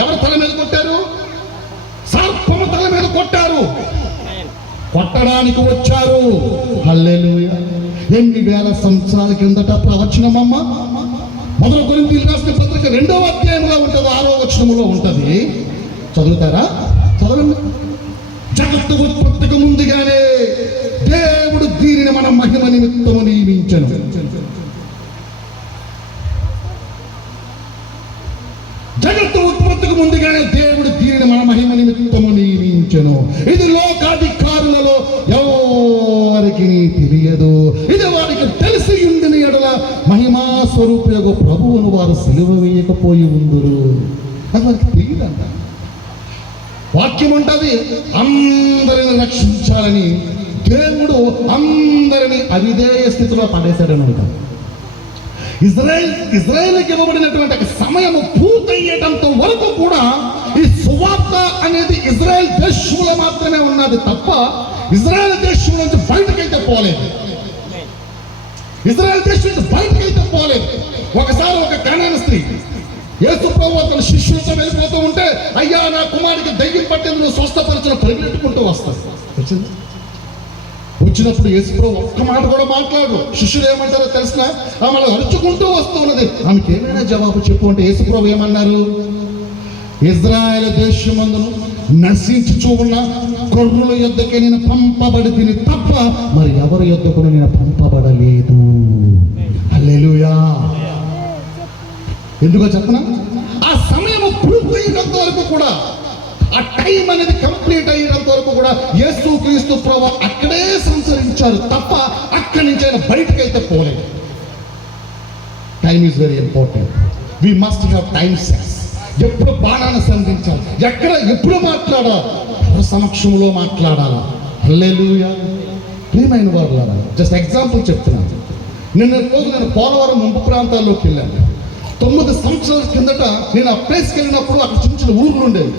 ఎవరు తల మీద కొట్టారు? సర్పము తల మీద కొట్టారు, కొట్టడానికి వచ్చారు. హల్లెలూయా. ఎన్ని వేల సంవత్సరాల కిందట ప్రవచనమమ్మ. 1 కొరింథీయులకు రాసిన పత్రిక 2వ అధ్యాయంలో ఉంటుంది, 6వ వచనములో ఉంటుంది. చదువుతారా? చదవండి. జగత్తు ఉత్పత్తికి ముందుగానే దేవుడు దీనిని మన మహిమ నిమిత్తము నియమించెను. జగత్తు ఉత్పత్తికి ముందుగానే దేవుడు దీనిని మన మహిమ నిమిత్తము నియమించెను. ఇది లోకాధికారులలో ఎవరికి తెలియదు. ఇది వారికి తెలిసి ఉండిన ఎడల మహిమా స్వరూపయోగ ప్రభువును వారు సిలువ వేయకపోయి ఉందురు. అది వారికి తెలియదంట. వాక్యం ఉంటుంది అందరిని రక్షించాలని. దేవుడు అందరిని అవిధేయ స్థితిలో పడేశాడని అంటారు. ఇజ్రాయేల్కి ఇవ్వబడినటువంటి సమయము పూర్తయ్యేటంత వరకు కూడా ఈ సువార్త అనేది ఇజ్రాయెల్ దేశంలో మాత్రమే ఉన్నది తప్ప ఇజ్రాయెల్ దేశం నుంచి బయటకైతే పోలేదు. ఇజ్రాయెల్ దేశం నుంచి బయటకైతే పోలేదు. ఒకసారి ఒక కనాన స్త్రీ యేసు ప్రభువు తన శిష్యులతో వెళ్ళిపోతూ ఉంటే, అయ్యా నా కుమారుడికి దయ్యం పట్టింది, నువ్వు స్వస్థపరచడం పరిగెట్టుకుంటూ వస్తాడు. వచ్చినప్పుడు యేసు ప్రభు ఒక్క మాట కూడా మాట్లాడు. శిష్యులు ఏమంటారో తెలిసిన? ఆమె అరుచుకుంటూ వస్తూ ఉన్నది. ఆమెకి ఏమైనా జవాబు చెప్పు అంటే యేసు ప్రభు ఏమన్నారు? ఇజ్రాయెల్ దేశమందును నశించుచూ ఉన్న గొర్రెల యొద్దకే నేను పంపబడి తిని తప్ప మరి ఎవరి యొద్దకు నేను పంపబడలేదు. హల్లెలూయా. ఎందుకో చెప్పనా? ఆ సమయము పూర్తయినంత వరకు కూడా, ఆ టైం అనేది కంప్లీట్ అయినంత వరకు కూడా యేసు క్రీస్తు ప్రభువు అక్కడే సంచరించారు తప్ప అక్కడి నుంచి ఆయన బయటకైతే పోలేదు. Time is very important. We must have time sense. ఎప్పుడు బాణాన్ని సంధించాలి, ఎప్పుడు మాట్లాడాలి, ఎవరి సమక్షంలో మాట్లాడాలా. హల్లెలూయా. ప్రియమైన వారులారా, జస్ట్ ఎగ్జాంపుల్ చెప్తున్నాను. నిన్న రోజు నేను పోలవరం ముంపు ప్రాంతాల్లోకి వెళ్ళాను. 9 సంవత్సరాల కిందట నేను ఆ ప్లేస్కి వెళ్ళినప్పుడు అక్కడ చిన్న చిన్న ఊర్లు ఉండేవి.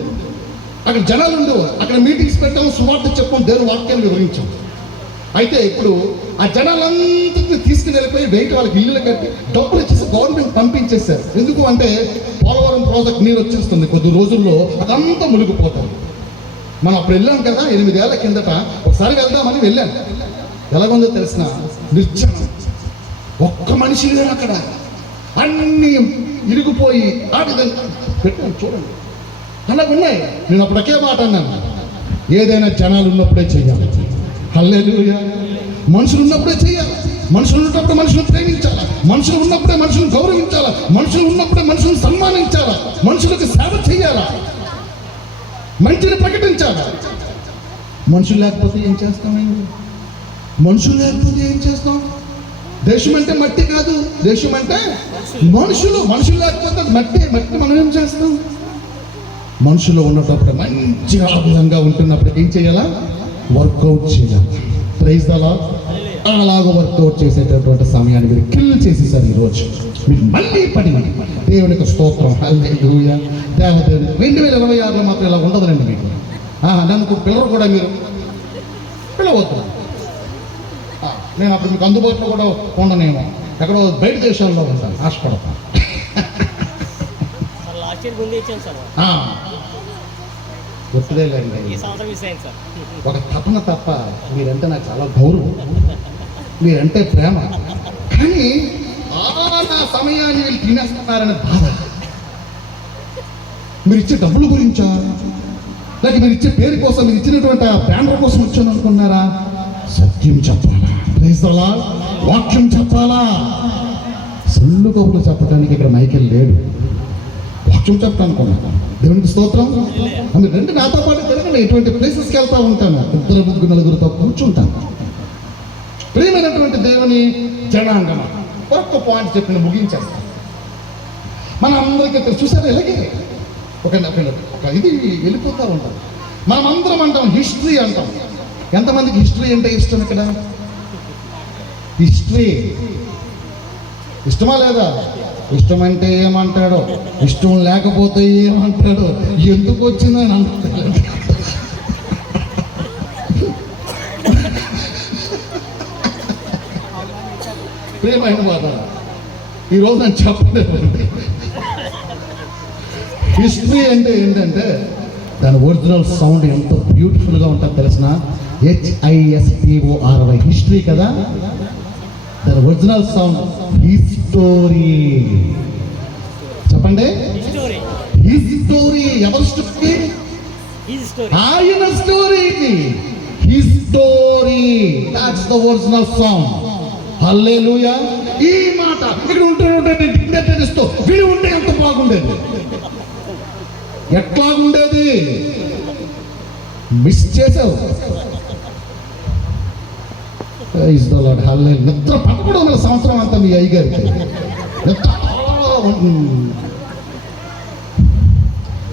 అక్కడ జనాలు ఉండేవారు. అక్కడ మీటింగ్స్ పెట్టాము, సువార్త చెప్పాము, దేవుని వాక్యాన్ని వివరించాం. అయితే ఇప్పుడు ఆ జనాలందరినీ తీసుకుని వెళ్ళిపోయి బయట వాళ్ళకి ఇల్లులు కట్టి డబ్బులు ఇచ్చేసి గవర్నమెంట్ పంపించేశారు. ఎందుకు అంటే పోలవరం ప్రాజెక్ట్ నీరు వచ్చేస్తుంది, కొద్ది రోజుల్లో అదంతా మునిగిపోతారు. మనం అప్పుడు వెళ్ళాం కదా 8 ఏళ్ల కిందట. ఒకసారి వెళ్దామని వెళ్ళాను. ఎలాగుందో తెలిసిన నిర్జనం, ఒక్క మనిషి లేరు అక్కడ. అన్నీ ఇరిగిపోయి ఆ విధంగా పెట్టాను చూడండి. అలా ఉన్నాయి. నేను అప్పుడు ఒకే మాట అన్నాను, ఏదైనా జనాలు ఉన్నప్పుడే చెయ్యాలి. హల్లెలూయా. మనుషులు ఉన్నప్పుడే చెయ్యాలి. మనుషులు ఉన్నప్పుడు మనుషులను ప్రేమించాలా, మనుషులు ఉన్నప్పుడే మనుషులను గౌరవించాలా, మనుషులు ఉన్నప్పుడే మనుషులను సన్మానించాలా, మనుషులకు సేవ చేయాలా, మంచిని ప్రకటించాలా. మనుషులు లేకపోతే ఏం చేస్తామండి? మనుషులు లేకపోతే ఏం చేస్తాం? దేశం అంటే మట్టి కాదు, దేశం అంటే మనుషులు. మనుషులు లేకపోతే మట్టి మనం ఏం చేస్తాం? మనుషులు ఉన్నప్పుడు మంచిగా ఆ విధంగా ఉంటున్నప్పుడు ఏం చేయాలా? వర్కౌట్ చేయాలి. Praise the lord. అలాగ వర్కౌట్ చేసేటటువంటి సమయాన్ని మీరు కిల్ చేసేసారు ఈరోజు. మీరు మళ్ళీ పడింది. దేవునికి స్తోత్రం. హల్లెలూయా. దేవదేవుని 2026లో మాత్రం ఇలా ఉండదులండి మీకు. నన్ను పిల్లలు కూడా మీరు పిలవద్దు. నేను అప్పుడు మీకు అందుబాటులో కూడా ఉండనేమో, ఎక్కడో బయట దేశాల్లో ఉంటాను, ఆశపడతాను. గుర్తులేండి, ఒక తపన తప్ప మీరంటే నాకు చాలా గౌరవం, మీరంటే ప్రేమ. కానీ నా సమయాన్ని వీళ్ళు తినేస్తున్నారని బాధ. మీరు ఇచ్చే డబ్బుల గురించా, లేక మీరు ఇచ్చే పేరు కోసం, మీరు ఇచ్చినటువంటి ఆ బ్యానర్ కోసం వచ్చాను అనుకున్నారా? సత్యం చెప్పాలా, ప్రైజ్ ది లార్డ్, వాక్యం చెప్పాలా. సొల్లు కబుర్లు చెప్పడానికి ఇక్కడ మైకేల్ లేడు. వాక్యం చెప్పాలనుకున్నాను. దేవునికి స్తోత్రం. మీరు రెండు నాతో పాటు తిరగండి. ఎటువంటి ప్లేసెస్కి వెళ్తా ఉంటాను, 2 3 4 కూర్చుంటాను. ప్రియమైనటువంటి దేవుని జనాంగమ, ఒక్క పాయింట్ చెప్పిన ముగించేస్తాను. మన అందరికీ చూసారు ఇలాగే ఒక ఇది వెళ్ళిపోతూ ఉంటాం. మనం అందరం అంటాం హిస్టరీ అంటాం. ఎంతమందికి హిస్టరీ అంటే ఇష్టం? ఇక్కడ హిస్టరీ ఇష్టమా లేదా? ఇష్టం అంటే ఏమంటాడో, ఇష్టం లేకపోతే ఏమంటాడో, ఎందుకు వచ్చిందని అంటాడు. ప్రియమైన మాట ఈరోజు నేను చెప్పలేదు. హిస్టరీ అంటే ఏంటంటే దాని ఒరిజినల్ సౌండ్ ఎంత బ్యూటిఫుల్గా ఉంటుందో తెలిసిన, HISTORY, హిస్టరీ కదా. దాని ఒరిజినల్ సౌండ్ హిస్టోరీ. చెప్పండి, హిస్టోరీ. ఎవరి స్టోరీ? ఆయన story. History, that's the original sound. Hallelujah. ఈ మాట ఇక్కడ ఉంటే డిగ్నిటీతో విని ఉంటే ఎంత బాగుండేది, ఎట్లాగుండేది. మిస్ చేసావు. నిద్ర పట్టకూడదు మన సంవత్సరం అంతా మీ అయ్యగారికి.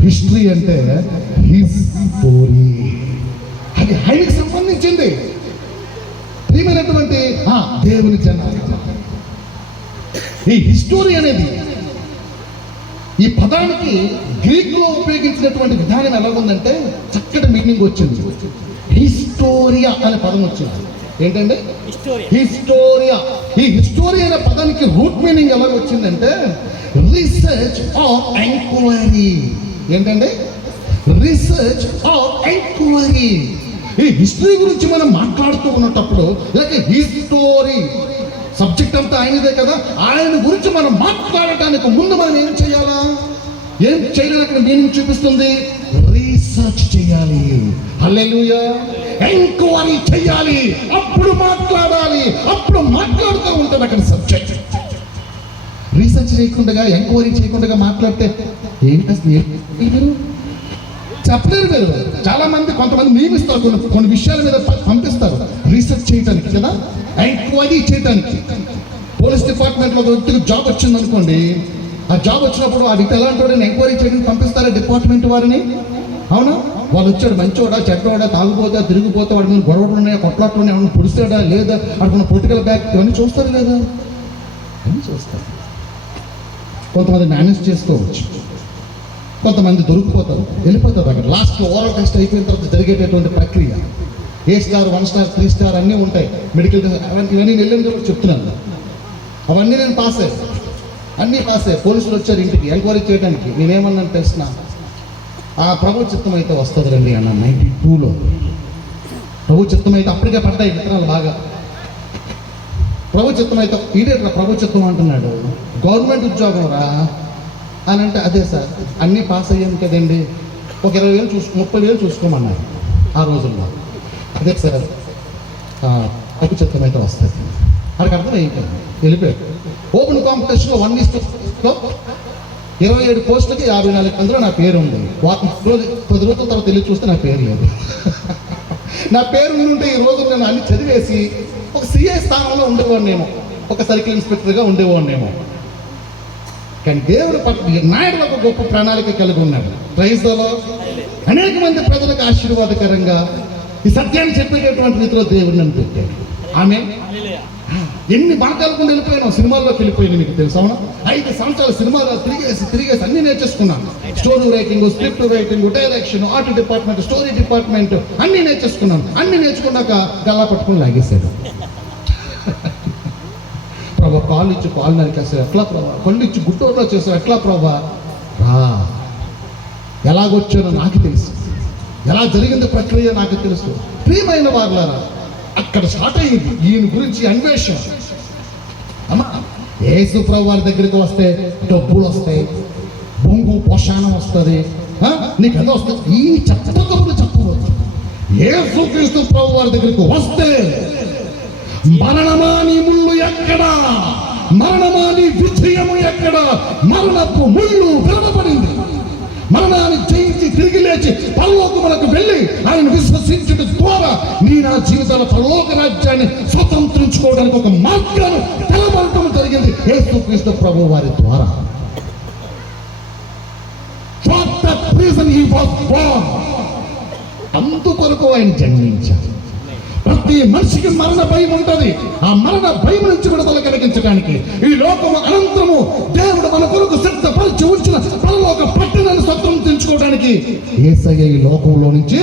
హిస్టరీ అంటే హిస్టోరీ, అది ఆయనకి సంబంధించింది. ప్రియమైనటువంటి దేవుని జనాలు, ఈ హిస్టరీ అనేది ఈ పదానికి గ్రీకులో ఉపయోగించినటువంటి విధానం ఎలా ఉందంటే చక్కటి మీనింగ్ వచ్చింది. హిస్టోరియా అనే పదం వచ్చింది. ఏంటంటే హిస్టోరియా. ఈ హిస్టోరీ అనే పదానికి రూట్ మీనింగ్ ఎలా వచ్చిందంటే రీసెర్చ్ ఆర్ ఎంక్వైరీ. ఏంటంటే రీసెర్చ్ ఆర్ ఎంక్వైరీ. ఈ హిస్టరీ గురించి మనం మాట్లాడుతూ ఉన్నప్పుడు, లేక హిస్టోరీ సబ్జెక్ట్ అంతా ఆయనదే కదా, ఆయన గురించి మనం మాట్లాడటానికి ముందు మనం ఏం చేయాలా? ఏం చేయాలి? అక్కడ మీనింగ్ చూపిస్తుంది. రీసెర్చ్ చేయాలి. హల్లెలూయా. ఎంక్వైరీ చేయాలి, అప్పుడు మాట్లాడాలి. అప్పుడు మాట్లాడుతూ ఉంటుంది అక్కడ సబ్జెక్ట్. రీసెర్చ్ చేయకుండా, ఎంక్వైరీ చేయకుండా మాట్లాడితే ఏంటి మీరు చెప్పలేరు. మీరు చాలా మంది, కొంతమంది నియమిస్తారు, కొన్ని విషయాల మీద పంపిస్తారు రీసెర్చ్ చేయడానికి కదా, ఎంక్వైరీ చేయడానికి. పోలీస్ డిపార్ట్మెంట్లో ఒక వ్యక్తికి జాబ్ వచ్చింది అనుకోండి, ఆ జాబ్ వచ్చినప్పుడు ఆ వ్యక్తి ఎలాంటి వాడిని ఎంక్వైరీ చేయడానికి పంపిస్తారా డిపార్ట్మెంట్ వారిని? అవునా? వాళ్ళు వచ్చాడు మంచోడా చెడ్డోడా, తాగుపోతా తిరిగిపోతే, వాడి మీద గొడవలు ఉన్నాయా, కొట్లాట్లు ఉన్నాయా, ఏమన్నా పొడిస్తాడా లేదా, అక్కడ పొలిటికల్ బ్యాక్ ఇవన్నీ చూస్తారు లేదా? అన్నీ చూస్తారు. కొంతమంది మేనేజ్ చేసుకోవచ్చు, కొంతమంది దొరికిపోతారు, వెళ్ళిపోతారు. అక్కడ లాస్ట్ ఓవరాల్ టెస్ట్ అయిపోయిన తర్వాత జరిగేటటువంటి ప్రక్రియ A స్టార్ 1 స్టార్ 3 స్టార్ అన్నీ ఉంటాయి. మెడికల్ ఇవన్నీ వెళ్ళిన కూడా చెప్తున్నాను. అవన్నీ నేను పాస్ అయ్యాను, అన్నీ పాస్ అయ్యాయి. పోలీసులు వచ్చారు ఇంటికి ఎంక్వైరీ చేయడానికి. నేనేమన్నాను తెలిసిన, ఆ ప్రభు చిత్తం అయితే వస్తుంది రండి అన్న. 92లో ప్రభు చిత్తం అయితే అప్పటికే పడ్డాయి విత్తనాలు బాగా. ప్రభు చిత్తం అయితే ఈడేట్లా ప్రభు చిత్తం అంటున్నాడు. గవర్నమెంట్ ఉద్యోగం రా అని అంటే, అదే సార్ అన్నీ పాస్ అయ్యాను కదండి, ఒక 20,000 30,000 చూసుకోమన్నారు ఆ రోజుల్లో. అదే సార్ ఖచ్చితం అయితే వస్తుంది. అక్కడికి అర్థం అయిపోయింది, వెళ్ళిపోయాడు. ఓపెన్ కాంపిటీషన్లో 1:1లో 27 పోస్టులకి 54 మందిలో నా పేరు ఉంది. 10 రోజుల తర్వాత వెళ్ళి చూస్తే నా పేరు లేదు. నా పేరు ఉంటే ఈ రోజు నేను అన్ని చదివేసి ఒక సిఐ స్థానంలో ఉండేవాడినేమో, ఒక సర్కిల్ ఇన్స్పెక్టర్గా ఉండేవాడినేమో. కానీ దేవుడు నాయుడు ఒక గొప్ప ప్రణాళిక కలిగి ఉన్నాడు. Praise the lord. అనేక మంది ప్రజలకు ఆశీర్వాదకరంగా ఈ సత్యాన్ని చెప్పేటటువంటి రీతిలో దేవుడు నన్ను పెట్టాడు. ఆమె ఎన్ని మార్గాలకు వెళ్ళిపోయాను, సినిమాల్లోకి వెళ్ళిపోయాను. మీకు తెలుసు, అవునా? 5 సంవత్సరాలు సినిమాలో తిరిగేసి అన్ని నేర్చేసుకున్నాను. Story writing, script writing, direction, art department, story department అన్నీ నేర్చేసుకున్నాను. అన్ని నేర్చుకున్నాక గల్లా పట్టుకుని లాగేశాడు. ప్రభా కాళ్ళు ఇచ్చి కాళ్ళు నరికేసావు ఎట్లా ప్రభా, కళ్ళు ఇచ్చి గుట్టూరులో చేసావు ఎట్లా ప్రభా, రా. ఎలాగొచ్చానో నాకు తెలుసు, ఎలా జరిగింది ప్రక్రియ నాకు తెలుసు. ప్రియమైన వారులారా, అక్కడ స్టార్ట్ అయ్యింది ఈయన గురించి అన్వేషణ. అమ్మా, యేసు ప్రభు వారి దగ్గరికి వస్తే డబ్బులు వస్తాయి, బొంగు పోషాణం వస్తుంది, నీకు ఎలా వస్తుంది? ఈ చెప్పకములు చెప్పవచ్చు. యేసు క్రీస్తు ప్రభు వారి దగ్గరికి వస్తే మరణమా నీ ముళ్ళు ఎక్కడ, మరణమా నీ విజయము ఎక్కడ? మరణపు ముళ్ళు విరవబడింది. మరణాన్ని జయించి తిరిగి లేచి పరలోకములకు వెళ్ళి ఆయన విశ్వసించడం ద్వారా నీ నా జీవితాల పరలోక రాజ్యాన్ని స్వతంత్రించుకోవడానికి ఒక మార్గాన్ని తెలబడటం జరిగింది యేసుక్రీస్తు ప్రభు వారి ద్వారా. అందుకొరకు ఆయన జన్మించారు. ప్రతి మనిషికి మరణ భయం ఉంటుంది. ఆ మరణ భయం నుంచి విడుదల కలిగించడానికి ఈ లోకము అనంతరము దేవుడు మన కొరకు సిద్ధపరిచి ఉంచిన పరలోక పట్టణాన్ని స్వతంత్రించుకోవడానికి యేసయ్య ఈ లోకంలో నుంచి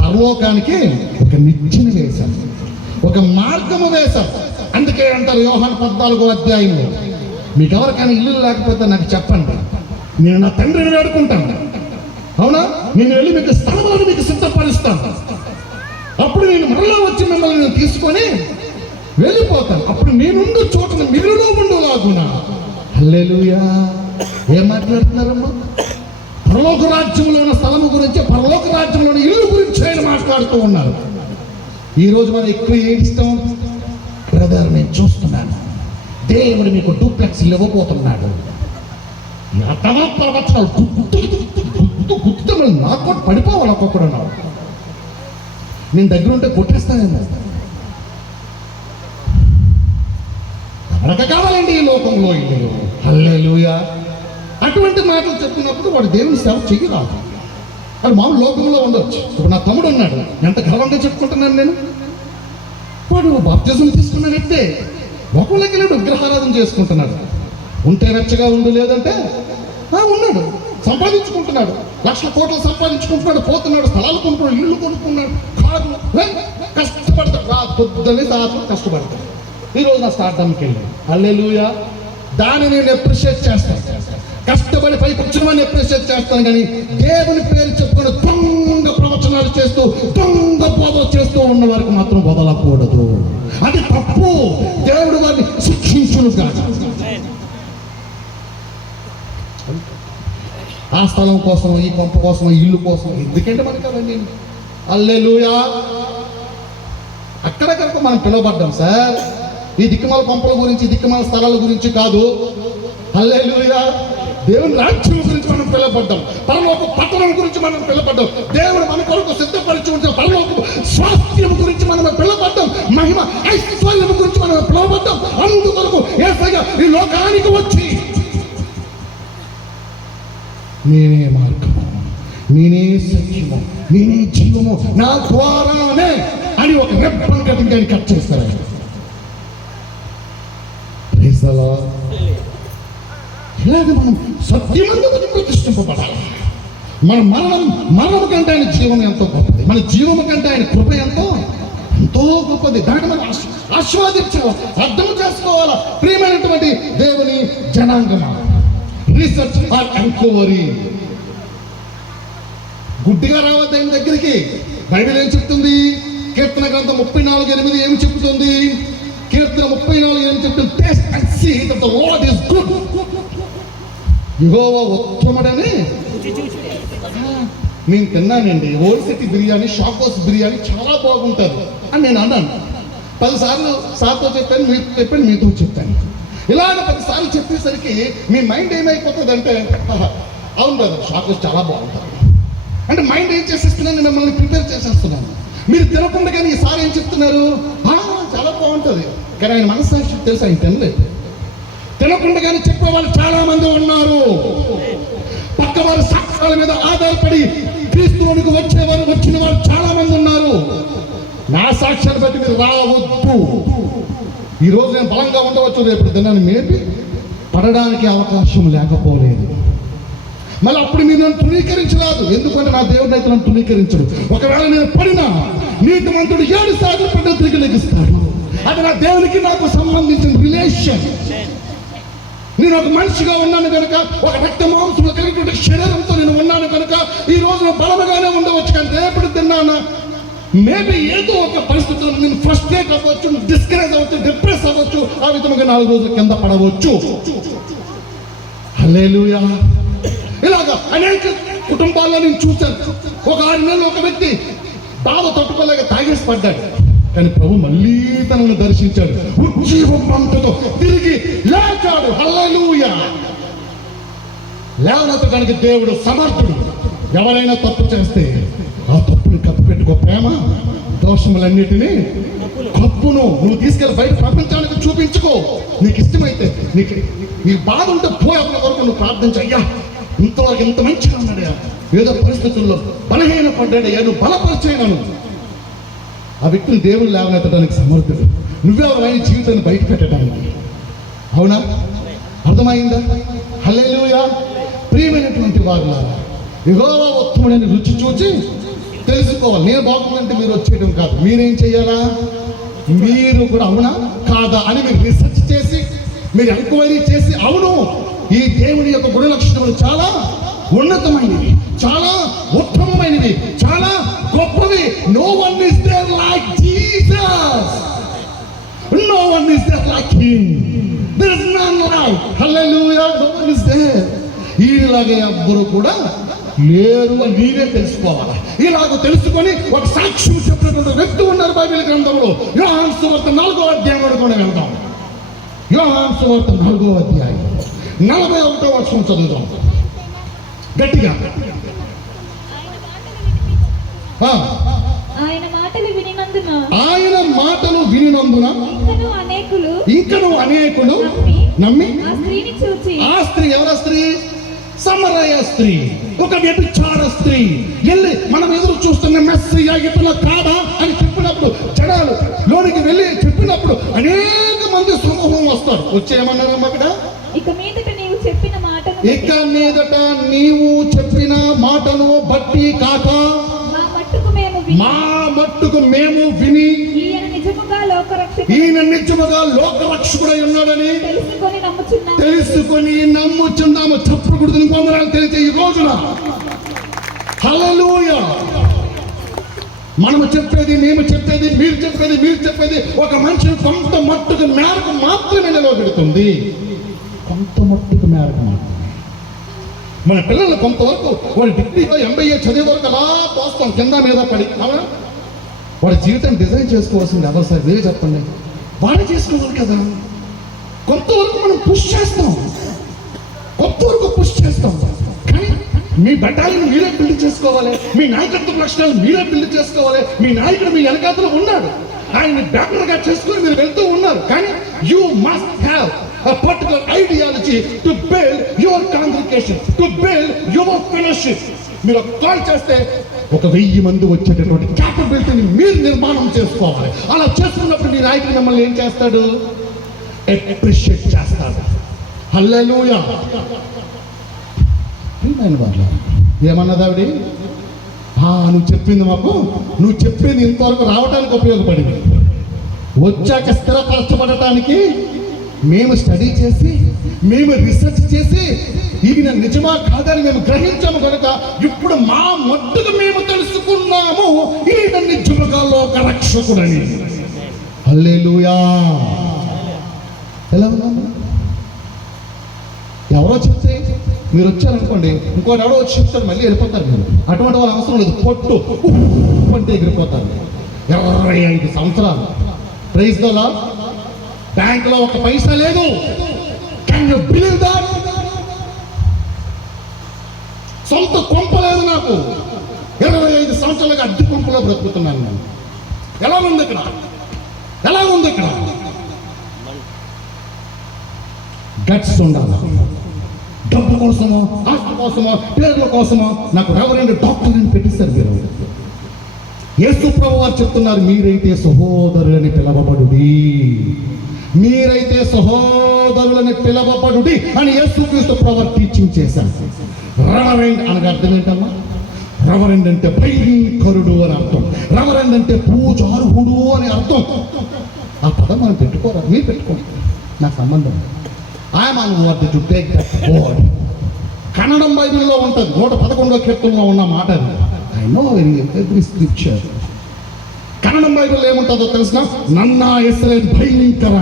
పరలోకానికి ఒక నిచ్చెన వేశారు, ఒక మార్గము వేశారు. అందుకే అంటారు యోహాను 14వ అధ్యాయంలో, మీకు ఎవరికైనా ఇల్లు లేకపోతే నాకు చెప్పండి, నేను నా తండ్రిని వేడుకుంటాను, అవునా, నేను వెళ్ళి మీకు స్థలములను మీకు సిద్ధపరుస్తాను. అప్పుడు నేను మరలా వచ్చి మిమ్మల్ని నేను తీసుకొని వెళ్ళిపోతాను. అప్పుడు నేనుండు చోటను మీరులో ఉండలాగునా. హల్లెలూయా. ఏం మాట్లాడుతున్నారమ్మా? పరలోక రాజ్యంలో ఉన్న స్థలము గురించి, పరలోక రాజ్యంలోని ఇల్లు గురించి ఆయన మాట్లాడుతూ ఉన్నారు. ఈరోజు మనం ఎక్కువ ఏది ఇష్టం? బ్రదర్, నేను చూస్తున్నాను దేవుడు మీకు డూప్లెక్స్ ఇవ్వబోతున్నాడు. ప్రవచనాలు గుర్తు నాకు కూడా పడిపోవాలి. ఒక్కొక్కడు అన్నాడు, నేను దగ్గర ఉంటే కొట్టేస్తానేమో. ఎవరికి కావాలండి ఈ లోకంలో ఇల్లు? హల్లెలూయా. అటువంటి మాటలు చెప్పినప్పుడు వాడు దేవుని సేవ చెయ్యరాదు. అది మామూలు లోకంలో ఉండొచ్చు. ఇప్పుడు నా తమ్ముడు ఉన్నాడు, ఎంత గర్వంగా చెప్పుకుంటున్నాను నేను. వాడు బాప్తిజం తీసుకున్నానంటే లోకంలోకి వెళ్ళాడు, విగ్రహారాధన చేసుకుంటున్నాడు. ఉంటే వెచ్చగా ఉండు, లేదంటే ఉన్నాడు, సంపాదించుకుంటున్నాడు, లక్షల కోట్లు సంపాదించుకుంటున్నాడు, పోతున్నాడు, స్థలాలు కొనుక్కున్నాడు, ఇల్లు కొనుక్కున్నాడు, కార్లు, కష్టపడతాడు, పొద్దున్నే సాయంత్రం కష్టపడతాడు. ఈరోజు నా స్టార్ట్అప్కి వెళ్ళాడు. హల్లెలూయా. దాన్ని నేను అప్రిషియేట్ చేస్తాను. కష్టపడి పైకి వచ్చిన అప్రిషియేట్ చేస్తాను. కానీ దేవుని పేరు చెప్పుకొని దొంగ ప్రవచనాలు చేస్తూ, దొంగ బోధలు చేస్తూ ఉన్న వారికి మాత్రం వదలకూడదు. అది తప్పు. దేవుడు వారిని శిక్షించును కాదు. ఆ స్థలం కోసం, ఈ కొంప కోసం, ఈ ఇల్లు కోసం ఎందుకంటే మనకి అవన్నీ. హల్లెలూయా. అక్కడక్కడికి మనం పిలువబడ్డాం సార్. ఈ దిక్కుమాల కొంపల గురించి, దిక్కుమాల స్థలాల గురించి కాదు. హల్లెలూయా. దేవుని రాజ్యం గురించి మనం పిలువబడ్డాం, పరలోక పట్టణం గురించి మనం పిలువబడ్డాం, దేవుడు మన కొరకు సిద్ధపరిచి ఉంచిన పరలోక స్వాస్థ్యం గురించి మనం పిలువబడ్డాం, మహిమ ఐశ్వర్యం గురించి మనం పిలువబడ్డాం. అందుకొరకు యేసయ్య ఈ లోకానికి వచ్చి నేనే మార్గము, నేనే సత్యము, నేనే జీవము, నా ద్వారానే అని ఒక రెప్పను కటింగ్ కట్ చేస్తారు. ఇలాగ మనం సత్యమందు ప్రతిష్ఠింపబడాలి. మన మరణం కంటే ఆయన జీవం ఎంతో గొప్పది, మన జీవము కంటే ఆయన కృప ఎంతో గొప్పది. దాన్ని మనం ఆస్వాదించాలి, అర్థం చేసుకోవాలా. ప్రియమైనటువంటి దేవుని జనాంగమా, రీసెర్చ్ ఆర్ ఎంక్వైరీ. గుడ్డిగా రావద్దు ఆయన దగ్గరికి. బైబిల్ ఏం చెప్తుంది? కీర్తన గ్రంథం 34:8 ఏమి చెప్తుంది? కీర్తన 34 ఏం చెప్తుంది? Taste and see that the lord is good. యెహోవా ఉత్తముడని నేను తిన్నానండి. ఓల్డ్ సిటీ బిర్యానీ, షాకోస్ బిర్యానీ చాలా బాగుంటుంది అని నేను అన్నాను. 10 సార్లు సార్తో చెప్పాను, మీతో చెప్పాను, మీతో చెప్పాను. ఇలాగ 10 సార్లు చెప్పేసరికి మీ మైండ్ ఏమైపోతుంది అంటే, అవును బ్రదర్ షాకోస్ చాలా బాగుంటుంది అంటే మైండ్ ఏం చేసేస్తున్నాను, మిమ్మల్ని ప్రిపేర్ చేసేస్తున్నాను. మీరు తినకుండా కానీ ఈసారి ఏం చెప్తున్నారు? చాలా బాగుంటుంది. కానీ ఆయన మనస్సాక్షి తెలుసు, ఆయన తినలేదు. తినకుండా కానీ చెప్పేవాళ్ళు చాలా మంది ఉన్నారు. పక్క వారి సాక్ష్యాల మీద ఆధారపడి క్రీస్తులోనికి వచ్చిన వారు చాలా మంది ఉన్నారు. నా సాక్ష్యాన్ని బట్టి మీరు రావద్దు. ఈరోజు నేను బలంగా ఉండవచ్చు, రేపు తిన్నాను మేబీ పడడానికి అవకాశం లేకపోలేదు. మళ్ళీ అప్పుడు మీరు నన్ను తృణీకరించరాదు. ఎందుకంటే నా దేవుడు అయితే నన్ను తృణీకరించడు. ఒకవేళ నేను పడినా నీతిమంతుడు 7 సార్లు పడిన తిరిగి లెగిస్తాడు. అది నా దేవునికి నాకు సంబంధించిన రిలేషన్. నేను ఒక మనిషిగా ఉన్నాను కనుక, ఒక రక్త మాంసంలో కలిగినటువంటి శరీరంతో నేను ఉన్నాను కనుక ఈ రోజు బలముగానే ఉండవచ్చు. కానీ రేపటి తిన్నాను మేబీ ఏదో ఒక పరిస్థితుల్లో నేను ఫ్రస్ట్రేట్ అవ్వచ్చు, డిస్కరేజ్ అవ్వచ్చు, డిప్రెస్ అవ్వచ్చు. ఆ విధంగా 4 రోజులు కింద పడవచ్చు. హల్లెలూయా. ఇలాగా అనేక కుటుంబాల్లో నేను చూశాను. ఒక 6 నెలలు ఒక వ్యక్తి బాధ తట్టుకోలేక తాగేసి పడ్డాడు. కానీ ప్రభు మళ్ళీ తనను దర్శించాడు, ఉజ్జీవంతో తిరిగి లేచాడు. హల్లెలూయా. లేవనెత్తడానికి దేవుడు సమర్థుడు. ఎవరైనా తప్పు చేస్తే ఆ తప్పుని కప్పిపెట్టుకో. ప్రేమ దోషములన్నిటినీ కప్పును నువ్వు తీసుకెళ్ళి బయట ప్రపంచానికి చూపించుకో. నీకు ఇష్టమైతే, నీ బాధ ఉంటే పోయేంత వరకు నువ్వు ప్రార్థించు. అయ్యా ఇంతవరకు ఎంత మంచిగా ఉన్నాడయ్యా, ఏదో పరిస్థితుల్లో బలహీన పడ్డాడయ్యా, నువ్వు బలపరిచేయను. ఆ వ్యక్తిని దేవుడు లేవనెత్తడానికి సమర్థుడు. నువ్వెవరైనా జీవితాన్ని బయట పెట్టడానికి. అవునా? అర్థమైందా? హల్లెలూయా. ప్రియమైనటువంటి వారులారా, యెహోవా ఉత్తముడని రుచి చూచి తెలుసుకోవాలి. నేను బాగుందంటే మీరు వచ్చేయడం కాదు. మీరేం చేయాలా? మీరు కూడా అవునా కాదా అని మీరు రీసెర్చ్ చేసి, మీరు ఎంక్వైరీ చేసి, అవును ఈ దేవుని యొక్క గుణ లక్షణములు చాలా ఉన్నతమైనవి, చాలా ఉత్తమమైనవి, చాలా గొప్పవి. No one is there like Jesus. No one is there like him. There is none like. Hallelujah. No one is there. ఈలాగే ఎవ్వరు కూడా లేరు అని నీవే తెలుసుకోవాలి. ఇలాగ తెలుసుకొని ఒక సాక్ష్యం చెప్పినటువంటి వ్యక్తి ఉన్నారు బైబిల్ గ్రంథంలో. యోహాను సువార్త 4వ అధ్యాయం కూడా వెళ్దాం. యోహాను సువార్త 4వ అధ్యాయం 41వ వచనం చదువుదాం గట్టిగా. ఆయన మాటలు వినినందున ఇంకను అనేకులు నమ్మి. ఆ స్త్రీ ఎవరా స్త్రీ? సమరయ స్త్రీ, ఒక వ్యభిచార స్త్రీ. వెళ్ళి మనం ఎదురు చూస్తున్న మెస్సీయా ఇతను కాదా అని చెప్పినప్పుడు, జనాలు లోనికి వెళ్ళి చెప్పినప్పుడు అనేక మంది సమూహం వస్తారు. వచ్చేయమన్నారు అక్కడ, ఇక మీదట నీవు చెప్పిన మాటను బట్టి కాక మా మట్టుకు మేము విని ఈయన నిజముగా లోకరక్షకుడై ఉన్నాడని తెలుసుకొని నమ్ముచున్నాము. చప్పకూడదని పొందడానికి తెలిసే ఈ రోజున. హల్లెలూయా. మనము చెప్పేది, మేము చెప్పేది, మీరు చెప్పేది ఒక మనిషిని కొంత మట్టుకు మేరకు మాత్రమే నిలవబెడుతుంది. కొంత మట్టుకు మేరకు మాత్రమే. మన పిల్లలు కొంతవరకు వాడి డిగ్రీలో MBA చదివే వరకు అలా పోస్తాం కింద మీద పడి. అవునా? వాడి జీవితం డిజైన్ చేసుకోవాల్సింది ఎవరు సార్? మీరే చెప్పండి. వాడే చేసుకోవాలి కదా. కొంతవరకు మనం పుష్ చేస్తాం, కానీ మీ బట్టాలను మీరే బిల్డ్ చేసుకోవాలి. మీ నాయకత్వ లక్షణాలు మీరే బిల్డ్ చేసుకోవాలి. మీ నాయకుడు మీ వెనకాతలో ఉన్నాడు, ఆయన్ని బ్యాటర్గా చేసుకుని మీరు వెళ్తూ ఉన్నారు. కానీ you must have a particular ideology to build your congregation, to build your fellowship. మీరు కాల్ చేస్తే 1000 మంది వచ్చేటటువంటి క్యాపబిలిటీని మీరు నిర్మాణం చేసుకోవాలి. అలా చేసుకున్నప్పుడు మీ నాయకుడు మిమ్మల్ని ఏం చేస్తాడు? అప్రిషియేట్ చేస్తాడు. హల్లెలూయా. ఏమన్నది ఆవిడ? నువ్వు చెప్పింది మాకు, నువ్వు చెప్పింది ఇంతవరకు రావడానికి ఉపయోగపడింది. వచ్చాక స్థిరపరచబడటానికి మేము స్టడీ చేసి, మేము రీసెర్చ్ చేసి ఈయన నిజమా కాదని మేము గ్రహించాము కనుక ఇప్పుడు మా మట్టుకు మేము తెలుసుకున్నాము ఈయన నిజముగా లోక రక్షకుడని. హల్లెలూయా. ఎలా ఉన్నాము? ఎవరో చెప్తే మీరు వచ్చారనుకోండి, ఇంకోటి ఎవరో వచ్చి చెప్తారు, మళ్ళీ వెళ్ళిపోతారు. మీరు అటువంటి వాళ్ళ అవసరం లేదు. పొట్టు అంటే ఎగిరిపోతారు. 25 సంవత్సరాలు ప్రైజ్ ద లార్డ్. బ్యాంకులో ఒక పైసా లేదు. Can you believe that? సొంత కొంప లేదు నాకు. 25 సంవత్సరాలుగా అద్దె కొంపలో బ్రతుకుతున్నాను నేను. ఎలా ఉంది ఇక్కడ? ఎలా ఉంది ఇక్కడ? గట్స్ ఉండాలి. డబ్బు కోసమో, ఆస్తి కోసమో, పేర్ల కోసమో నాకు రెవరెండ్ డాక్టర్ అని పెట్టిస్తారు మీరు. యేసు ప్రభువు వారు చెప్తున్నారు, మీరైతే సహోదరులని పిలవబడుడి, మీరైతే సహోదరులని పిలవబడుడి అని యేసుక్రీస్తు ప్రభువు టీచింగ్ చేశారు. రెవరెండ్ అనగా అర్థం ఏంటమ్మా? రెవరెండ్ అంటే భయంకరుడు అని అర్థం. రెవరెండ్ అంటే పూజార్హుడు అని అర్థం. ఆ పదం మనం పెట్టుకోరా? మీరు పెట్టుకోండి, నాకు సంబంధం. I'm unworthy to take that word. కన్నడం బైబిల్లో ఉంటుంది, 111వ కీర్తనలో ఉన్న మాట అది. I know every scripture. కన్నడం బైబిల్లో ఏముంటుందో తెలిసిన? నన్న ఇశ్రాయేల్ భయంకర,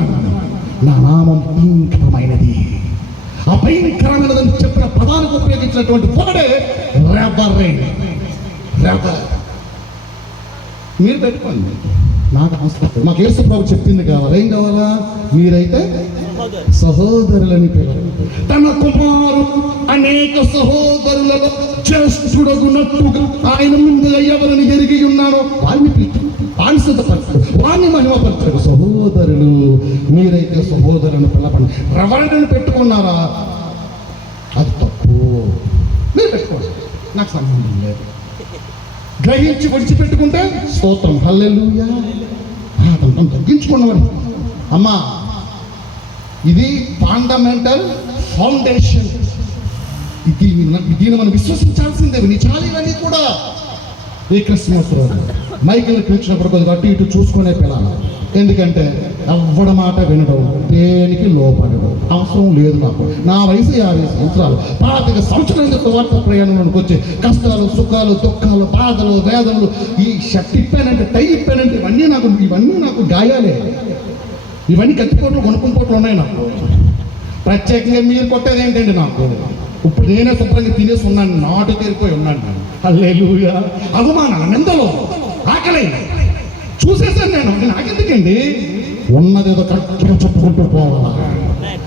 నా నామం భయంకరమైనది. ఆ భయంకరమైనదని చెప్పిన పదానికి ఉపయోగించినటువంటి వర్డే రెవరెండ్. మీరు పెట్టుకోండి, నాకు అవసరం. మాకు యేసు ప్రభు చెప్పింది కావాలి. ఏం కావాలా? మీరైతే సహోదరులని పిలవాలి. తన కుమారుడు అనేక సహోదరులలో జ్యేష్ఠుడగునట్టుగా ఆయన ముందుగా ఎవరిని ఎరిగి ఉన్నాడో వారిని పిలిచి, వారిని సిద్ధపరచడు, వారిని మహిమపరచడు. సహోదరులు, మీరైతే సహోదరుని పిలవండి. రెవరెండ్ని పెట్టుకున్నారా? అది తప్పు. మీరు పెట్టుకోండి, నాకు సంబంధం లేదు. గ్రహించి విడిచిపెట్టుకుంటే స్తోత్రం, హల్లెలూయా. తగ్గించుకున్నవాడు. అమ్మా, ఇది ఫండమెంటల్ ఫౌండేషన్. దీన్ని మనం విశ్వసించాల్సిందే. నిజాలు ఇవన్నీ కూడా. ఈ క్రిస్మస్ రోజు మైకిల్ పిలిచినప్పుడు కొద్దిగా అటు ఇటు చూసుకునే పిల్లలు. ఎందుకంటే ఎవ్వడ మాట వినడం, దేనికి లోపడడం అవసరం లేదు నాకు. నా వయసు 50 సంవత్సరాలు. 25 సంవత్సరాల వార్త ప్రయాణంలోకి వచ్చి కష్టాలు, సుఖాలు, దుఃఖాలు, బాధలు, వేదనలు, ఈ షర్ట్ ఇప్పానంటే, టై ఇప్పానంటే ఇవన్నీ నాకు గాయాలే. ఇవన్నీ కత్తిపోట్లు, కొనుక్కుంపోట్లు ఉన్నాయి నాకు. ప్రత్యేకంగా మీరు కొట్టేది ఏంటండి నాకు? ఇప్పుడు నేనే శుభ్రంగా తినేసి ఉన్నాను, నాటు తీరిపోయి ఉన్నాను నేను. హల్లెలూయా. అవమానాలు, నిందలు, ఆకలి చూసేసాను నేను. నాకెందుకండి? ఉన్నదేదో కరెక్ట్గా చెప్పుకుంటూ పోవాలా?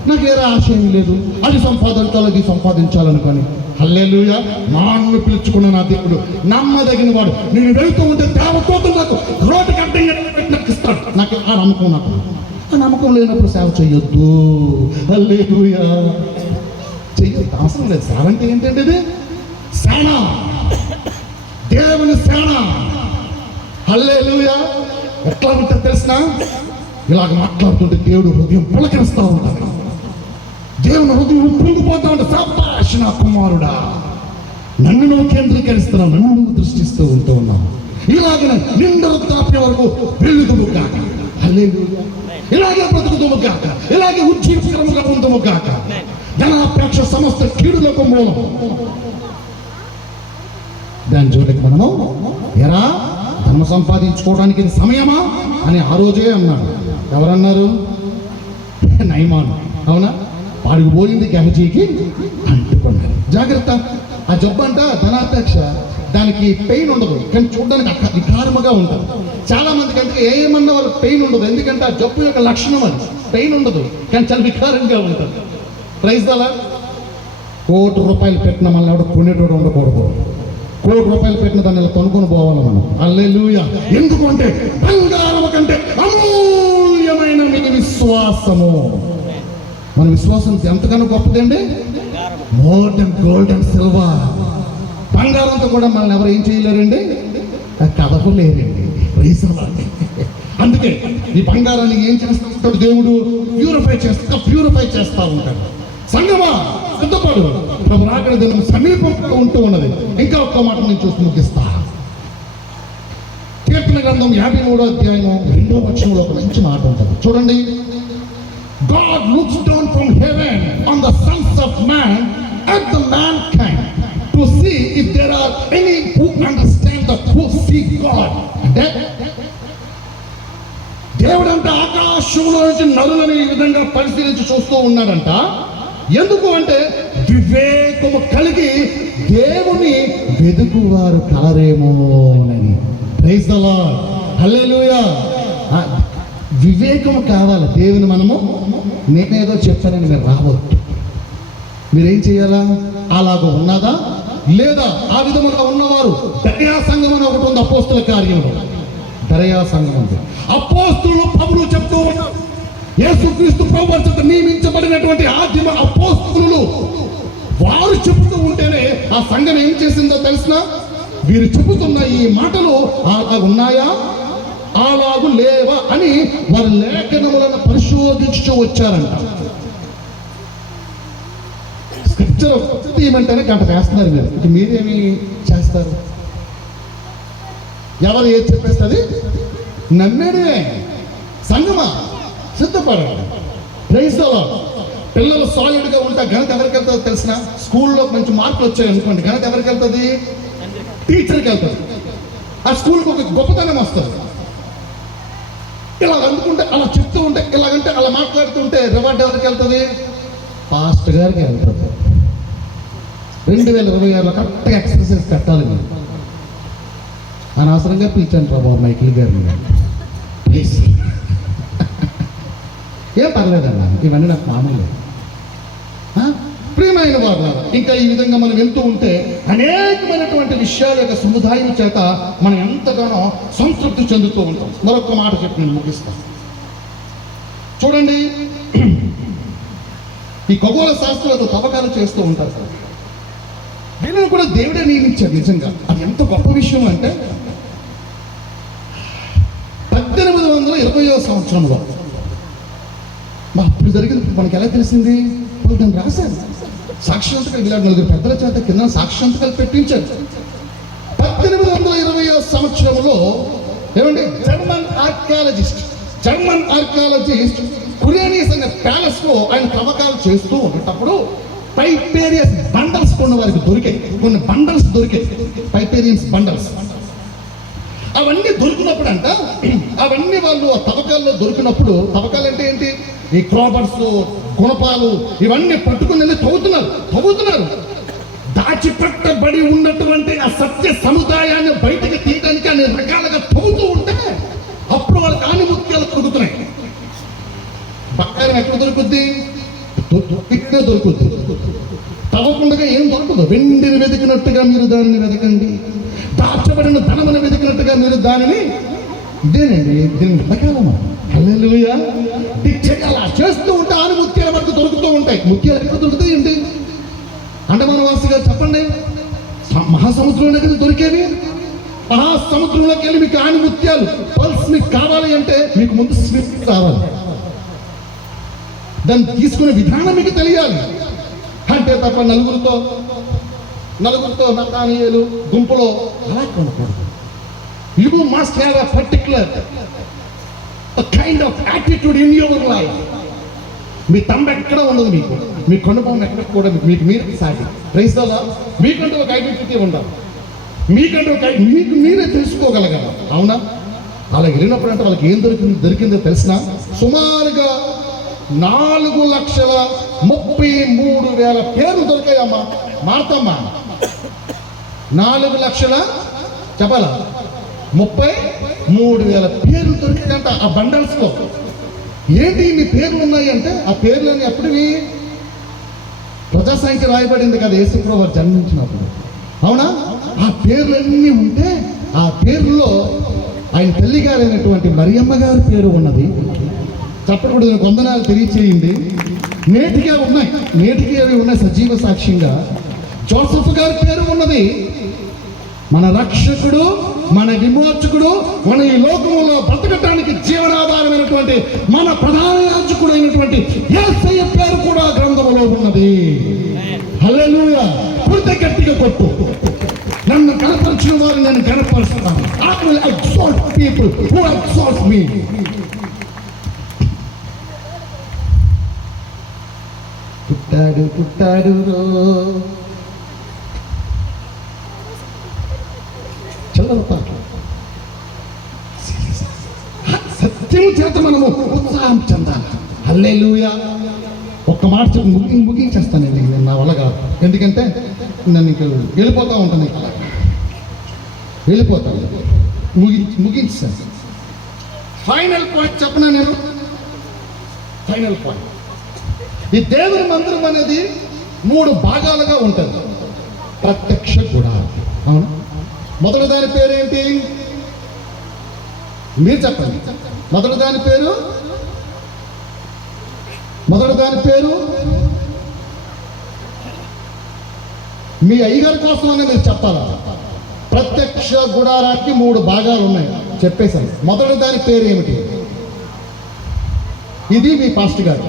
నాకు వేరే ఆశయం లేదు. అది సంపాదించాలి, ఇది సంపాదించాలని. కానీ హల్లెలూయా, నాన్ను పిలుచుకున్న నా దేవుడు నమ్మదగిన వాడు. నేను వెళ్తూ ఉంటే దేవదూతలు నాకు రోడ్డుకి అడ్డంగా నాకు ఇస్తాడు. నాకు ఆ నమ్మకం. నాకు ఆ నమ్మకం లేనప్పుడు సేవ చెయ్యొద్దు. హల్లెలూయా, చెయ్యొద్దు, అవసరం లేదు. సేవ అంటే ఏంటంటే ఇది సేన, దేవుని సేన. హల్లెలూయా. ఎట్లా ఉంటుంది తెలిసిన? ఇలాగ మాట్లాడుతుంటే దేవుడు హృదయం పులకరిస్తూ ఉంటాడు. దేవుని హృదయం పొంగిపోతా ఉంటే, సబ్బాష్ నా కుమారుడా, నన్ను నువ్వు కేంద్రీకరిస్తున్నావు, నన్ను నువ్వు దృష్టిస్తూ ఉన్నావు. ఇలాగనే నిండు వృద్ధాప్యం వరకు వెలుగుము గాక. హల్లెలూయా. ఇలాగే బ్రతుకుదుము గాక, ఇలాగే ఉజ్జీవకరముగా ఉందుము గాక. ధనాపేక్ష సమస్త కీడులకు మూలం. దాని జోలికి మనము ఎరా ధర్మ సంపాదించుకోవడానికి ఇది సమయమా అని ఆ రోజే అన్నాడు. ఎవరన్నారు? నయమాను. అవునా? వాడికి పోయింది గహజీకి అంటుకున్నారు. జాగ్రత్త. ఆ జబ్బు అంట ధనాపేక్ష. దానికి పెయిన్ ఉండదు, కానీ చూడడానికి వికారముగా ఉంటుంది. చాలా మందికి అందుకే ఏమన్నా వాళ్ళకి పెయిన్ ఉండదు. ఎందుకంటే ఆ జబ్బు యొక్క లక్షణం అది. పెయిన్ ఉండదు, కానీ చాలా వికారంగా ఉంటుంది. Praise the lord. ₹1,00,000 పెట్టిన మనల్ని ఎవడ కొనేటోడు ఉండకూడదు. ₹1,00,000 పెట్టిన దాన్ని ఇలా కొనుక్కొని పోవాలి మనం. హల్లెలూయా. ఎందుకంటే బంగారం కంటే అమూల్యమైన మీ విశ్వాసము. మన విశ్వాసం ఎంతకన్నా గొప్పదండి? More than gold and silver. బంగారంతో కూడా మనల్ని ఎవరు ఏం చేయలేరండి, కదపలేరండి. Praise the lord. అందుకే ఈ బంగారాన్ని ఏం చేస్తూ ఉంటాడు దేవుడు? ప్యూరిఫై చేస్తూ ఉంటాడు. సంగమా, సిద్ధపడు, ప్రభు రాకడ దినం సమీపంలో ఉంటూ ఉన్నది. ఇంకా ఒక్క మాట నేను చూసి ముగిస్తా. కీర్తన గ్రంథం 53వ అధ్యాయం 2వ వచనంలో ఒక మంచి మాట ఉంటుంది. చూడండి. God looks down from heaven on the sons of man at the mankind to see if there are any who understand who see God. అంటే దేవుడంట ఆకాశంలో నుంచి నరులని ఈ విధంగా పరిశీలించి చూస్తూ ఉన్నాడంట. ఎందుకు అంటే వివేకము కలిగి దేవుని వెదుకువారు కలరేమోనని. ప్రైజ్ ది లార్డ్, హల్లెలూయా. వివేకము కావాలి దేవుని. మనము నేనేదో చెప్తానని మీరు రావద్దు. మీరేం చేయాలా? అలాగ ఉన్నదా లేదా? ఆ విధముగా ఉన్నవారు దర్యా సంఘం అని ఒకటి ఉంది, అపోస్తుల కార్యంలో దర్యా సంఘం ఉంది. అపోస్తులు పౌలు చెప్తూ ఉన్నారు, యేసుక్రీస్తు ప్రభువు చేత నియమించబడినటువంటి ఆదిమ అపోస్తులు వారు చెబుతూ ఉంటేనే ఆ సంఘం ఏం చేసిందో తెలిసిన? వీరు చెబుతున్న ఈ మాటలు అలాగ ఉన్నాయా అలాగు లేవా అని వారి లేఖనములను పరిశోధించు వచ్చారంట. స్క్రిప్చర్ ఏమంటేనే గంట చేస్తున్నారు మీరు. ఇక మీరేమి చేస్తారు? ఎవరు ఏది చెప్పేస్తుంది? నమ్మేడే. సంగమా సిద్ధపడాలి. Praise the lord. పిల్లలు సాలిడ్గా ఉంటే ఘనత ఎవరికి వెళ్తుందో తెలిసిన? స్కూల్లో మంచి మార్కులు వచ్చాయి అనుకోండి, ఘనత ఎవరికి వెళ్తుంది? టీచర్కి వెళ్తుంది. ఆ స్కూల్కి ఒక గొప్పతనం వస్తుంది. ఇలా అందుకుంటే, అలా చెప్తూ ఉంటే, ఇలాగంటే అలా మాట్లాడుతుంటే రివార్డ్ ఎవరికి వెళ్తుంది? పాస్టర్ గారికి వెళ్తుంది. 2026లో కరెక్ట్గా ఎక్సర్సైజ్ కట్టాలి మీరు. అనవసరంగా పిలిచాను బాబు మైకిల్ గారిని, ప్లీజ్. ఏం పర్లేదన్నా, ఇవన్నీ నాకు మామూలు. ప్రియమైన వారు, ఇంకా ఈ విధంగా మనం వెళ్తూ ఉంటే అనేకమైనటువంటి విషయాల యొక్క సముదాయం చేత మనం ఎంతగానో సంతృప్తి చెందుతూ ఉంటాం. మరొక మాట చెప్పి నేను ముగిస్తాను. చూడండి, ఈ ఖగోళ శాస్త్రాలతో తవ్వకాలు చేస్తూ ఉంటారు కదా, వీళ్ళని కూడా దేవుడే నియమించాడు. నిజంగా అది ఎంత గొప్ప విషయం అంటే 1820వ సంవత్సరంలో అప్పుడు జరిగింది. మనకి ఎలా తెలిసింది? నేను రాశాను. సాక్షాంతకాలు ఇలాంటి 4 పెద్దల చేత కింద సాక్షాంతకాలు పెట్టించారు. 1820వ సంవత్సరంలో ఏమంటే జర్మన్ ఆర్కియాలజిస్ట్ కురేనియస్ అనే ప్యాలెస్ లో ఆయన తవ్వకాలు చేస్తూ ఉన్నప్పుడు పైపేరియస్ బండల్స్ కొన్ని వారికి దొరికాయి. కొన్ని బండల్స్ దొరికాయి, పైపేరియన్స్ బండల్స్. అవన్నీ దొరికినప్పుడు అంట, అవన్నీ వాళ్ళు ఆ తవ్వకాల్లో దొరికినప్పుడు, తవ్వకాలు అంటే ఏంటి? ఈ క్రాబర్స్, గుణపాలు ఇవన్నీ పట్టుకుని వెళ్ళి తవ్వుతున్నారు. దాచిపెట్టబడి ఉన్నటువంటి ఆ సత్య సముదాయాన్ని బయటకు తీయడానికి అన్ని రకాలుగా తవ్వుతూ ఉంటే అప్పుడు వాళ్ళకి ఆనిముత్యాలు దొరుకుతున్నాయి. బంగారం ఎక్కడ దొరుకుద్ది? ఇక్కడే దొరుకుద్ది. తవ్వకుండా ఏం దొరకదు. వెండిని వెతికినట్టుగా మీరు దానిని వెతకండి, దాచబడిన ధనమును వెతికినట్టుగా మీరు దానిని, ఇదేనండి దీన్ని వెతకాలమా. హల్లెలూయా. అలా చేస్తూ ఉంటే ఆనిముత్యాల వరకు దొరుకుతూ ఉంటాయి. ముత్యాలు ఎక్కడ దొరుకుతాయి ఏంటి? అండమానవాసి గారు చెప్పండి, మహాసముద్రంలో కదా దొరికేవి. మహాసముద్రంలోకి వెళ్ళి మీకు ఆనిముత్యాలు పల్స్ మీకు కావాలి అంటే మీకు ముందు స్విమ్ కావాలి. దాన్ని తీసుకునే విధానం మీకు తెలియాలి. అంటే తప్ప నలుగురితో నతానీయులు గుంపులో అలా కొనకూడదు. You must have a particular kind of attitude in your life. మీ తంబ ఎక్కడ ఉండదు, మీకు మీ కొండపం ఎక్కడ కూడా మీకు మీరు సాటి. Praise the lord. మీకంటూ ఒక ఐడెంటిటీ ఉండాలి, మీకంటూ ఒక మీకు మీరే తెలుసుకోగలగాలి. అవునా? అలా వెళ్ళినప్పుడు అంటే వాళ్ళకి ఏం దొరికిందో తెలిసిన? సుమారుగా 4,33,000 పేర్లు దొరికాయమ్మా. మారుతామ్మా, 4 లక్షల చెప్పాలా 33,000 పేర్లు దొరికాయంట ఆ బండల్స్ లో. ఏంటి ఇన్ని పేర్లు ఉన్నాయి అంటే, ఆ పేర్లన్నీ ఎప్పటివి? ప్రజాసంఖ్య రాయబడింది కదా యేసుప్రభువు వారు జన్మించినప్పుడు. అవునా? ఆ పేర్లన్నీ ఉంటే ఆ పేర్లలో ఆయన తల్లి గారైనటువంటి మరియమ్మ గారి పేరు ఉన్నది. చప్పటి వందనాలు తెలియచేయండి. నేటికి అవి ఉన్నాయి సజీవ సాక్ష్యంగా. జోసెఫ్ గారి పేరు ఉన్నది. మన రక్షకుడు, మన విమోచకుడు, మన ఈ లోకములో బ్రతకటానికి జీవనాధారమైనటువంటి మన ప్రధాన యాజకుడు అయినటువంటి యేసయ్య పేరు కూడా గ్రంథములో ఉన్నది. హల్లెలూయా. పూర్తి గట్టిగా కొట్టు. నన్ను కనపరిచిన వారు నేను కనపరుస్తాను. I will exalt people who exalt me. పుట్టాడు చల్లర పాట. సత్యము చేత మనము ఉత్సాహం చెందాలి. హల్లెలూయా. ఒక్క మాట చెప్పి ముగించేస్తానండి. నేను నా వల్ల కాదు, ఎందుకంటే నేను ఇంక వెళ్ళిపోతూ ఉంటాను, వెళ్ళిపోతాను. ముగించాను. ఫైనల్ పాయింట్ చెప్పనా నేను? ఫైనల్ పాయింట్, ఈ దేవుని మందిరం అనేది 3 భాగాలుగా ఉంటుంది. ప్రత్యక్ష గుడారం. అవును, మొదటి దాని పేరేంటి? మీరు చెప్పండి. మొదటి దాని పేరు మీ అయ్యగారి కోసం అని మీరు చెప్పాలా? ప్రత్యక్ష గుడారానికి 3 భాగాలు ఉన్నాయి, చెప్పేశాను. మొదటి దాని పేరు ఏమిటి? ఇది మీ పాస్టర్ గారు,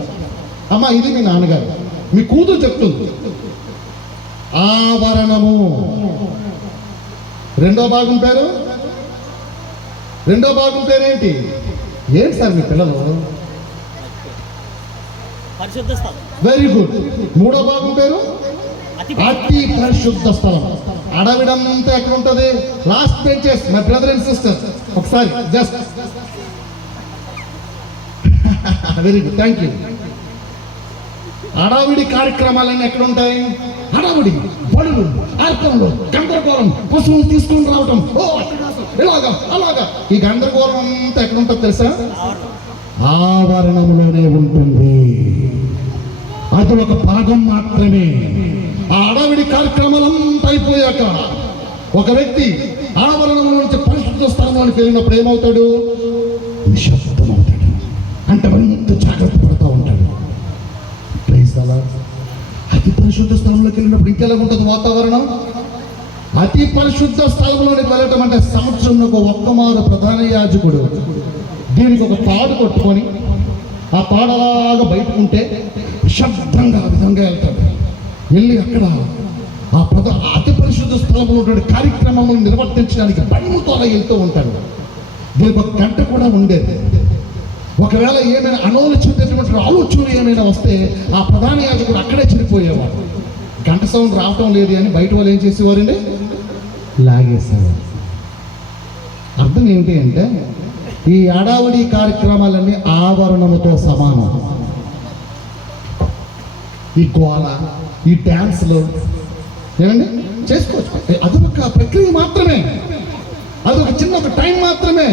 అమ్మ ఇది మీ నాన్నగారు, మీ కూతురు చెప్తుంది. ఆవరణము. రెండో భాగం పేరేంటి? ఏంటి సార్ మీ పిల్లలు? పరిశుద్ధ స్థలం. Very good. మూడో భాగం పేరు అతి పరిశుద్ధ స్థలం. అడవిడంతా ఎక్కడ ఉంటుంది? Last benches. My brother and sister, ఒకసారి just very good, thank you. అడవిడి కార్యక్రమాలన్నీ ఎక్కడ ఉంటాయి? హడావుడి, బడులు, అర్పణలు, గందరగోళం, పశువులు తీసుకుని రావటం, ఇలాగా అలాగా. ఈ గందరగోళం అంతా ఎక్కడ ఉంటుంది తెలుసా? ఆవరణంలోనే ఉంటుంది. అది ఒక భాగం మాత్రమే. ఆ అడవిడి కార్యక్రమాలంతా అయిపోయాక ఒక వ్యక్తి ఆవరణంలో నుంచి పరిశుద్ధ స్థలంలోకి వెళ్ళినప్పుడు ఏమవుతాడు? నిశ్శబ్దం అవుతాడు. అంటే మరింత జాగ్రత్త పడుతూ ఉంటాడు. Praise the lord. అతి పరిశుద్ధ స్థలంలోకి వెళ్ళినప్పుడు ఇంకెలా ఉంటుంది వాతావరణం? అతి పరిశుద్ధ స్థలంలోకి వెళ్ళటం అంటే సంవత్సరంలో ఒక్క మారు ప్రధాన యాజకుడు దీనికి ఒక తాడు కొట్టుకొని ఆ తాడలాగా బయటకుంటే శబ్దంగా ఆ విధంగా వెళ్తాడు. వెళ్ళి అక్కడ ఆ అతి పరిశుద్ధ స్థలంలో ఉన్నటువంటి కార్యక్రమాలను నిర్వర్తించడానికి భయముతో అలా వెళ్తూ ఉంటాడు. దీనికి ఒక గంట కూడా ఉండేది. ఒకవేళ ఏమైనా అనాలోచితమైనటువంటి ఆలోచనలు ఏమైనా వస్తే ఆ ప్రధాన యాజకుడు అక్కడే చనిపోయేవాడు. గంట సౌండ్ రావటం లేదు అని బయట వాళ్ళు ఏం చేసేవారండి? లాగేసేవారు. అర్థం ఏమిటి అంటే ఈ అడావుడి కార్యక్రమాలన్నీ ఆవరణముతో సమానం. ఈ గోల, ఈ డ్యాన్స్లు ఏమండి చేసుకోవచ్చు. అదొక ప్రక్రియ మాత్రమే, అదొక చిన్న ఒక టైం మాత్రమే.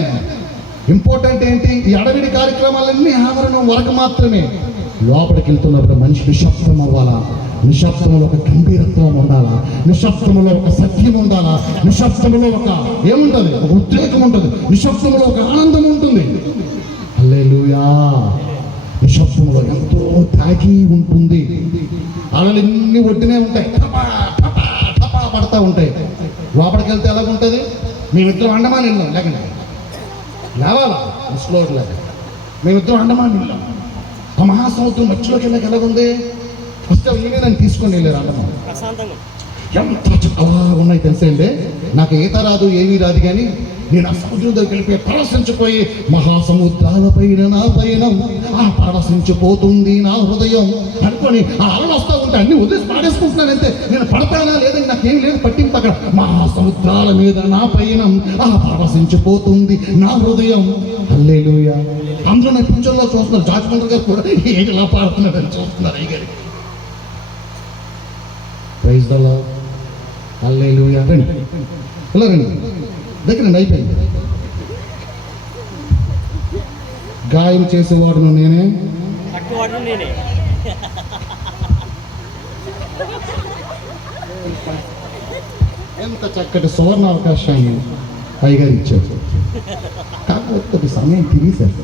ఇంపార్టెంట్ ఏంటి? ఈ అడవిడి కార్యక్రమాలన్నీ ఆవరణం వరకు మాత్రమే. లోపలికి వెళ్తున్నప్పుడు మనిషి నిశ్శబ్దం అవ్వాలా, నిశ్శబ్దంలో ఒక గంభీరత్వం ఉండాలా, నిశ్శబ్దంలో ఒక సత్యం ఉండాలా, నిశ్శబ్దంలో ఒక ఏముంటుంది? ఒక ఉద్రేకం ఉంటుంది, నిశ్శబ్దంలో ఒక ఆనందం ఉంటుంది. హల్లెలూయా. నిశ్శబ్దంలో ఎంతో తాగి ఉంటుంది. అలలన్నీ ఒడ్డునే ఉంటాయి, టపా టపా టపా పడతా ఉంటాయి. లోపలికి వెళ్తే ఎలాగుంటుంది? మేమిద్దరం అండమాన్ వెళ్ళాం, లేకండి లేవాలా స్లోడ్ లేక మేమిద్దరం అండమాన్ వెళ్ళాం. ఆ మహాసముద్రం మధ్యలోకి వెళ్ళాక ఎలాగుంది? ఫస్ట్ నేనే నన్ను తీసుకొని వెళ్ళారు అండమాన్. ఎంత అలా ఉన్నాయి తెలుసండి. నాకు ఈత రాదు, ఏమీ రాదు, కానీ నేను ఆ సముద్రం దగ్గరికి వెళ్ళిపోయి పరవశించిపోయి మహాసముద్రాలపైన నా పయనం ఆ పరవశించిపోతుంది నా హృదయం అనుకొని ఆ అలలు వస్తూ ఉంటే అన్ని వదిలేసి పాడేసుకుంటున్నాను అంతే. నేను పడతానా లేదని నాకేం లేదు పట్టింపు. అక్కడ మహాసముద్రాల మీద నా పయనం ఆ పరవశించిపోతుంది నా హృదయం. హల్లెలూయా. అందరూ నా పింఛన్లో చూస్తున్నారు. జాజ్మంటర్ గారు కూడా ఏంటి ఇలా పాడుతున్నారని చూస్తున్నారు అయ్యగారికి. Praise the lord. హల్లెలూయా. రండి ఇలా రండి, దగ్గరండి, అయిపోయింది. గాయం చేసేవాడును నేనే, ఎంత చక్కటి సువర్ణ అవకాశాన్ని అయ్యగారు ఇచ్చారు. కాకపోతే సమయం తిరిగిసారు.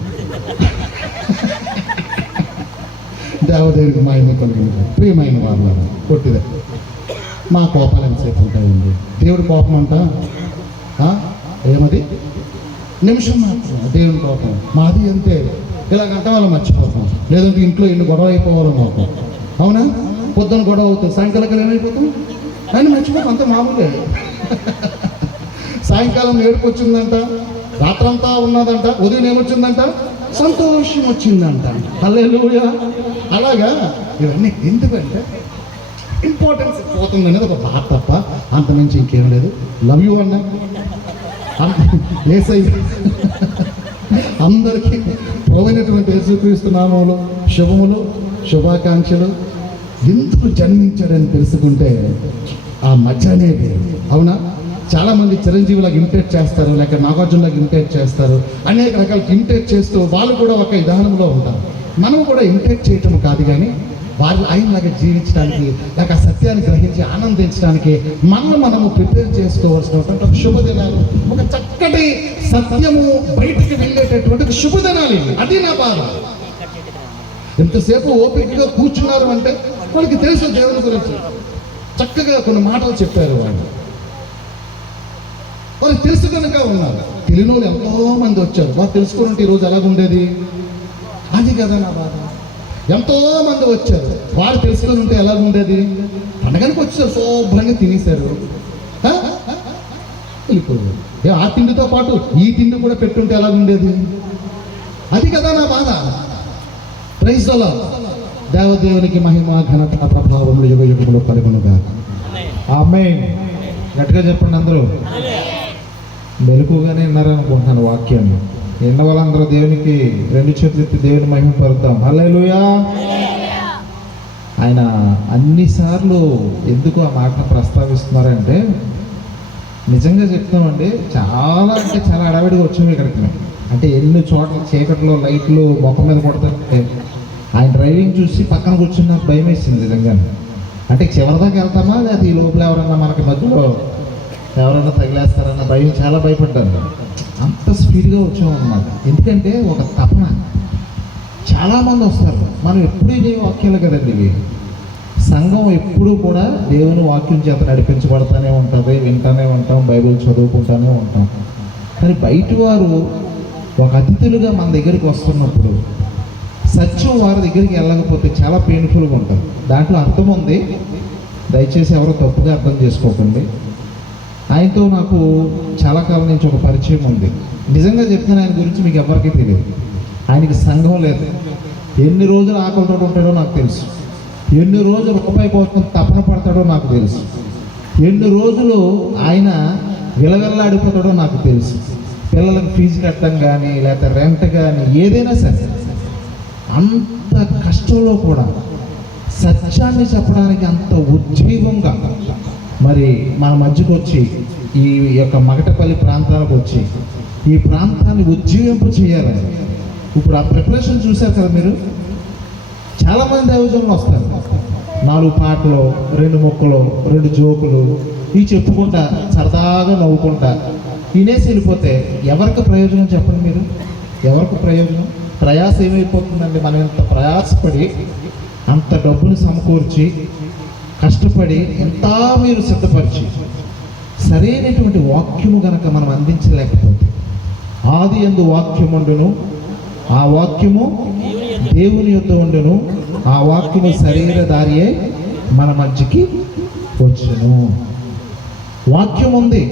దేవదేవుడికి మహిమ కలిగింది. ప్రియమైన వాళ్ళ కొట్టిదే. మా కోపాలు ఎంతసేపు ఉంటాయండి? దేవుడి కోపం అంట ఏమది? నిమిషం మాత్రం. దేవుని కోపం మాది అంతే. ఇలాగంటే వాళ్ళు మర్చిపోతాం, లేదంటే ఇంట్లో ఇల్లు గొడవ అయిపోవాలి మాకు. అవునా? పొద్దున్న గొడవ అవుతుంది, సాయంకాలం ఏమైపోతాం కానీ మర్చిపోతాం, అంత మామూలే. సాయంకాలం ఏడుపు వచ్చిందంట, రాత్రంతా ఉన్నదంట, ఉదయం ఏమొచ్చిందంట? సంతోషం వచ్చిందంట. హల్లెలూయా. అలాగా ఇవన్నీ ఎందుకంటే ఇంపార్టెన్స్ పోతుంది అనేది ఒక బాధ తప్ప అంతమించి ఇంకేం లేదు. లవ్ యూ అన్న ఏసై అందరికీ ప్రభువైనటువంటి యేసుక్రీస్తు నామములో శుభములు, శుభాకాంక్షలు. ఎందుకు జన్మించాడని తెలుసుకుంటే ఆ మధ్యనే వేరు. అవునా? చాలామంది చిరంజీవులకు ఇమిటేట్ చేస్తారు, లేక నాగార్జునలకు ఇమిటేట్ చేస్తారు, అనేక రకాలకి ఇమిటేట్ చేస్తూ వాళ్ళు కూడా ఒక విధానంలో ఉంటారు. మనం కూడా ఇమిటేట్ చేయటం కాదు, కానీ వాళ్ళు ఆయనలాగా జీవించడానికి, లేక ఆ సత్యాన్ని గ్రహించి ఆనందించడానికి మనము ప్రిపేర్ చేసుకోవాల్సినటువంటి ఒక శుభదినాలు, ఒక చక్కటి సత్యము బయటికి వెళ్ళేటటువంటి శుభదినాలు ఇవి. అది నా బాధ. ఎంతసేపు ఓపికగా కూర్చున్నారు అంటే వాళ్ళకి తెలుసు దేవుని గురించి. చక్కగా కొన్ని మాటలు చెప్పారు వాళ్ళు తెలుసు కనుక ఉన్నారు. తెలియని వాళ్ళు ఎంతో మంది వచ్చారు. వాళ్ళు తెలుసుకుని ఈరోజు ఎలాగుండేది? అది కదా నా బాధ. ఎంతో మంది వచ్చారు, వాళ్ళు తెలుసుకొని ఉంటే ఎలాగుండేది? పండగనికి వచ్చారు, శుభ్రంగా తినేశారు, వెళ్ళిపోయారు. ఆ తిండితో పాటు ఈ తిండి కూడా పెట్టుంటే ఎలాగుండేది? అది కదా నా బాధ. Praise the lord. దేవదేవునికి మహిమ, ఘనత, ప్రభావములు యుగ యుగములు కలుగునుగా. ఆమేన్. గట్టిగా చెప్పండి అందరూ. మెలకుగానే విన్నారనుకుంటున్నాను వాక్యాన్ని. విన్న వాళ్ళందరూ దేవునికి రెండు చేతులు ఎత్తి దేవుని మహిమ పరుద్దాం. హల్లెలూయా. ఆయన అన్నిసార్లు ఎందుకు ఆ మాటను ప్రస్తావిస్తున్నారంటే, నిజంగా చెప్తామండి, చాలా అంటే చాలా అడవిడిగా వచ్చాము ఇక్కడికి మేము. అంటే ఎన్ని చోట్ల చీకట్లో లైట్లు మొక్క మీద కొడతారంటే ఆయన డ్రైవింగ్ చూసి పక్కన కూర్చుని నాకు భయం వేసింది నిజంగా. అంటే చివరిదాకా వెళ్తామా, లేదా ఈ లోపల ఎవరన్నా మనకి మధ్యలో ఎవరన్నా తగిలేస్తారన్న భయం, చాలా భయపడ్డాను. అంత స్పీడ్గా వచ్చామన్నమాట. ఎందుకంటే ఒక తపన. చాలామంది వస్తారు. మనం ఎప్పుడూ ఇదే వాక్యాలు కదండి ఇవి. సంఘం ఎప్పుడూ కూడా దేవుని వాక్యం చేత నడిపించబడతానే ఉంటుంది, వింటానే ఉంటాం, బైబిల్ చదువుకుంటానే ఉంటాం. కానీ బయట వారు ఒక అతిథులుగా మన దగ్గరికి వస్తున్నప్పుడు సత్యం వారి దగ్గరికి వెళ్ళకపోతే చాలా పెయిన్ఫుల్గా ఉంటుంది. దాంట్లో అర్థం ఉంది, దయచేసి ఎవరో తప్పుగా అర్థం చేసుకోకండి. ఆయనతో నాకు చాలా కాలం నుంచి ఒక పరిచయం ఉంది. నిజంగా చెప్తాను, ఆయన గురించి మీకు ఎవరికీ తెలియదు. ఆయనకి సంఘం లేదు. ఎన్ని రోజులు ఆకలితో ఉంటాడో నాకు తెలుసు. ఎన్ని రోజులు రూపాయి కోసం తపన పడతాడో నాకు తెలుసు. ఎన్ని రోజులు ఆయన విలవిల్లాడిపోతాడో నాకు తెలుసు. పిల్లలకు ఫీజు కట్టడం కానీ, లేకపోతే రెంట్ కానీ, ఏదైనా సరే అంత కష్టంలో కూడా సత్యాన్ని చెప్పడానికి అంత ఉజ్జీవంగా మరి మన మధ్యకు వచ్చి, ఈ యొక్క మగటపల్లి ప్రాంతానికి వచ్చి ఈ ప్రాంతాన్ని ఉజ్జీవింపు చేయాలని. ఇప్పుడు ఆ ప్రిపరేషన్ చూశారు కదా మీరు. చాలామంది దైవజనులు వస్తారు, 4 పాటలు, 2 ముక్కలు, 2 జోకులు ఇవి చెప్పుకుంటా సరదాగా నవ్వుకుంటా వినేసి వెళ్ళిపోతే ఎవరికి ప్రయోజనం చెప్పండి మీరు? ఎవరికి ప్రయోజనం? ప్రయాస ఏమైపోతుందండి? మనం ఇంత ప్రయాసపడి అంత డబ్బులు సమకూర్చి కష్టపడి ఎంత మీరు సిద్ధపరిచి సరైనటువంటి వాక్యము గనక మనం అందించలేకపోతే, ఆది యందు వాక్యము ఉండును, ఆ వాక్యము దేవుని యొద్ద ఉండును, ఆ వాక్యము శరీరధారియే మన మధ్యకి వచ్చును. వాక్యం ఉంది,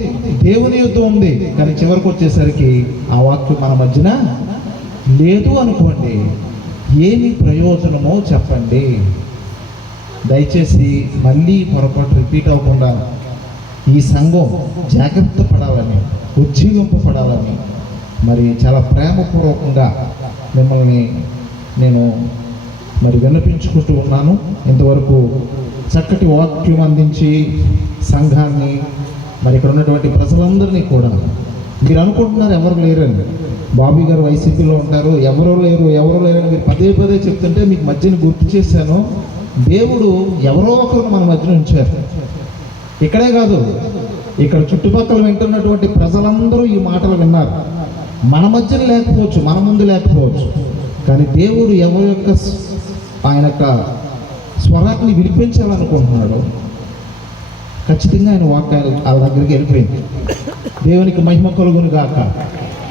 దేవుని యొద్ద ఉంది, కానీ చివరికి వచ్చేసరికి ఆ వాక్యం మన మధ్యన లేదు అనుకోండి, ఏమి ప్రయోజనమో చెప్పండి. దయచేసి మళ్ళీ పొరపాటు రిపీట్ అవ్వకుండా ఈ సంఘం జాగ్రత్త పడాలని, ఉజ్జీవింపబడాలని మరి చాలా ప్రేమపూర్వకంగా మిమ్మల్ని నేను మరి విన్నపించుకుంటూ ఉన్నాను. ఇంతవరకు చక్కటి వాక్యం అందించి సంఘాన్ని, మరి ఇక్కడ ఉన్నటువంటి ప్రజలందరినీ కూడా, మీరు అనుకుంటున్నారు ఎవరు లేరని, బాబీ గారు వైసీపీలో ఉంటారు, ఎవరో లేరని మీరు పదే పదే చెప్తుంటే మీకు మధ్యన గుర్తు చేశాను. దేవుడు ఎవరో ఒకరు మన మధ్యన ఉంచారు. ఇక్కడే కాదు, ఇక్కడ చుట్టుపక్కల వింటున్నటువంటి ప్రజలందరూ ఈ మాటలు విన్నారు. మన మధ్యన లేకపోవచ్చు, మన ముందు లేకపోవచ్చు, కానీ దేవుడు ఎవరి యొక్క ఆయన యొక్క స్వరాన్ని వినిపించాలనుకుంటున్నాడు. ఖచ్చితంగా ఆయన వాక్యాలు వాళ్ళ దగ్గరికి వెళ్ళిపోయింది. దేవునికి మహిమ కలుగును గాక.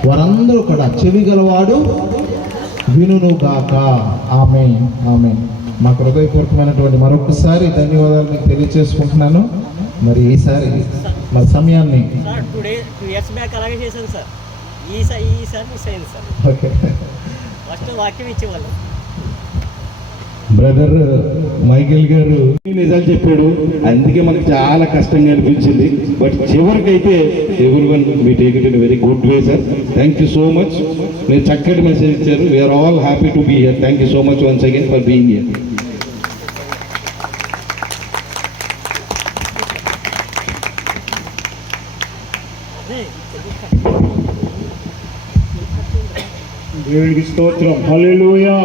వారందరూ కూడా చెవి గలవాడు వినును గాక. ఆమేన్, ఆమేన్. మాకు హృదయపూర్వకమైనటువంటి మరొకసారి ధన్యవాదాలు మీకు తెలియజేసుకుంటున్నాను. మరి ఈసారి మరి సమయాన్ని సార్ 2 years బ్యాక్ అలాగే చేశాను సార్. ఈసారి మిస్ అయింది సార్. ఓకే, ఫస్ట్ వాక్యం ఇచ్చేవాళ్ళు. బ్రదర్ మైకేల్ గారు నిజాలు చెప్పాడు, అందుకే మనకు చాలా కష్టంగా అనిపించింది. బట్ చివరికైతే every one me take it in very good way sir. Thank you so much. మీరు చక్కటి మెసేజ్ ఇచ్చారు. We are all happy to be here. Thank you so much once again for being here. దేవునికి స్తోత్రం. హల్లెలూయా.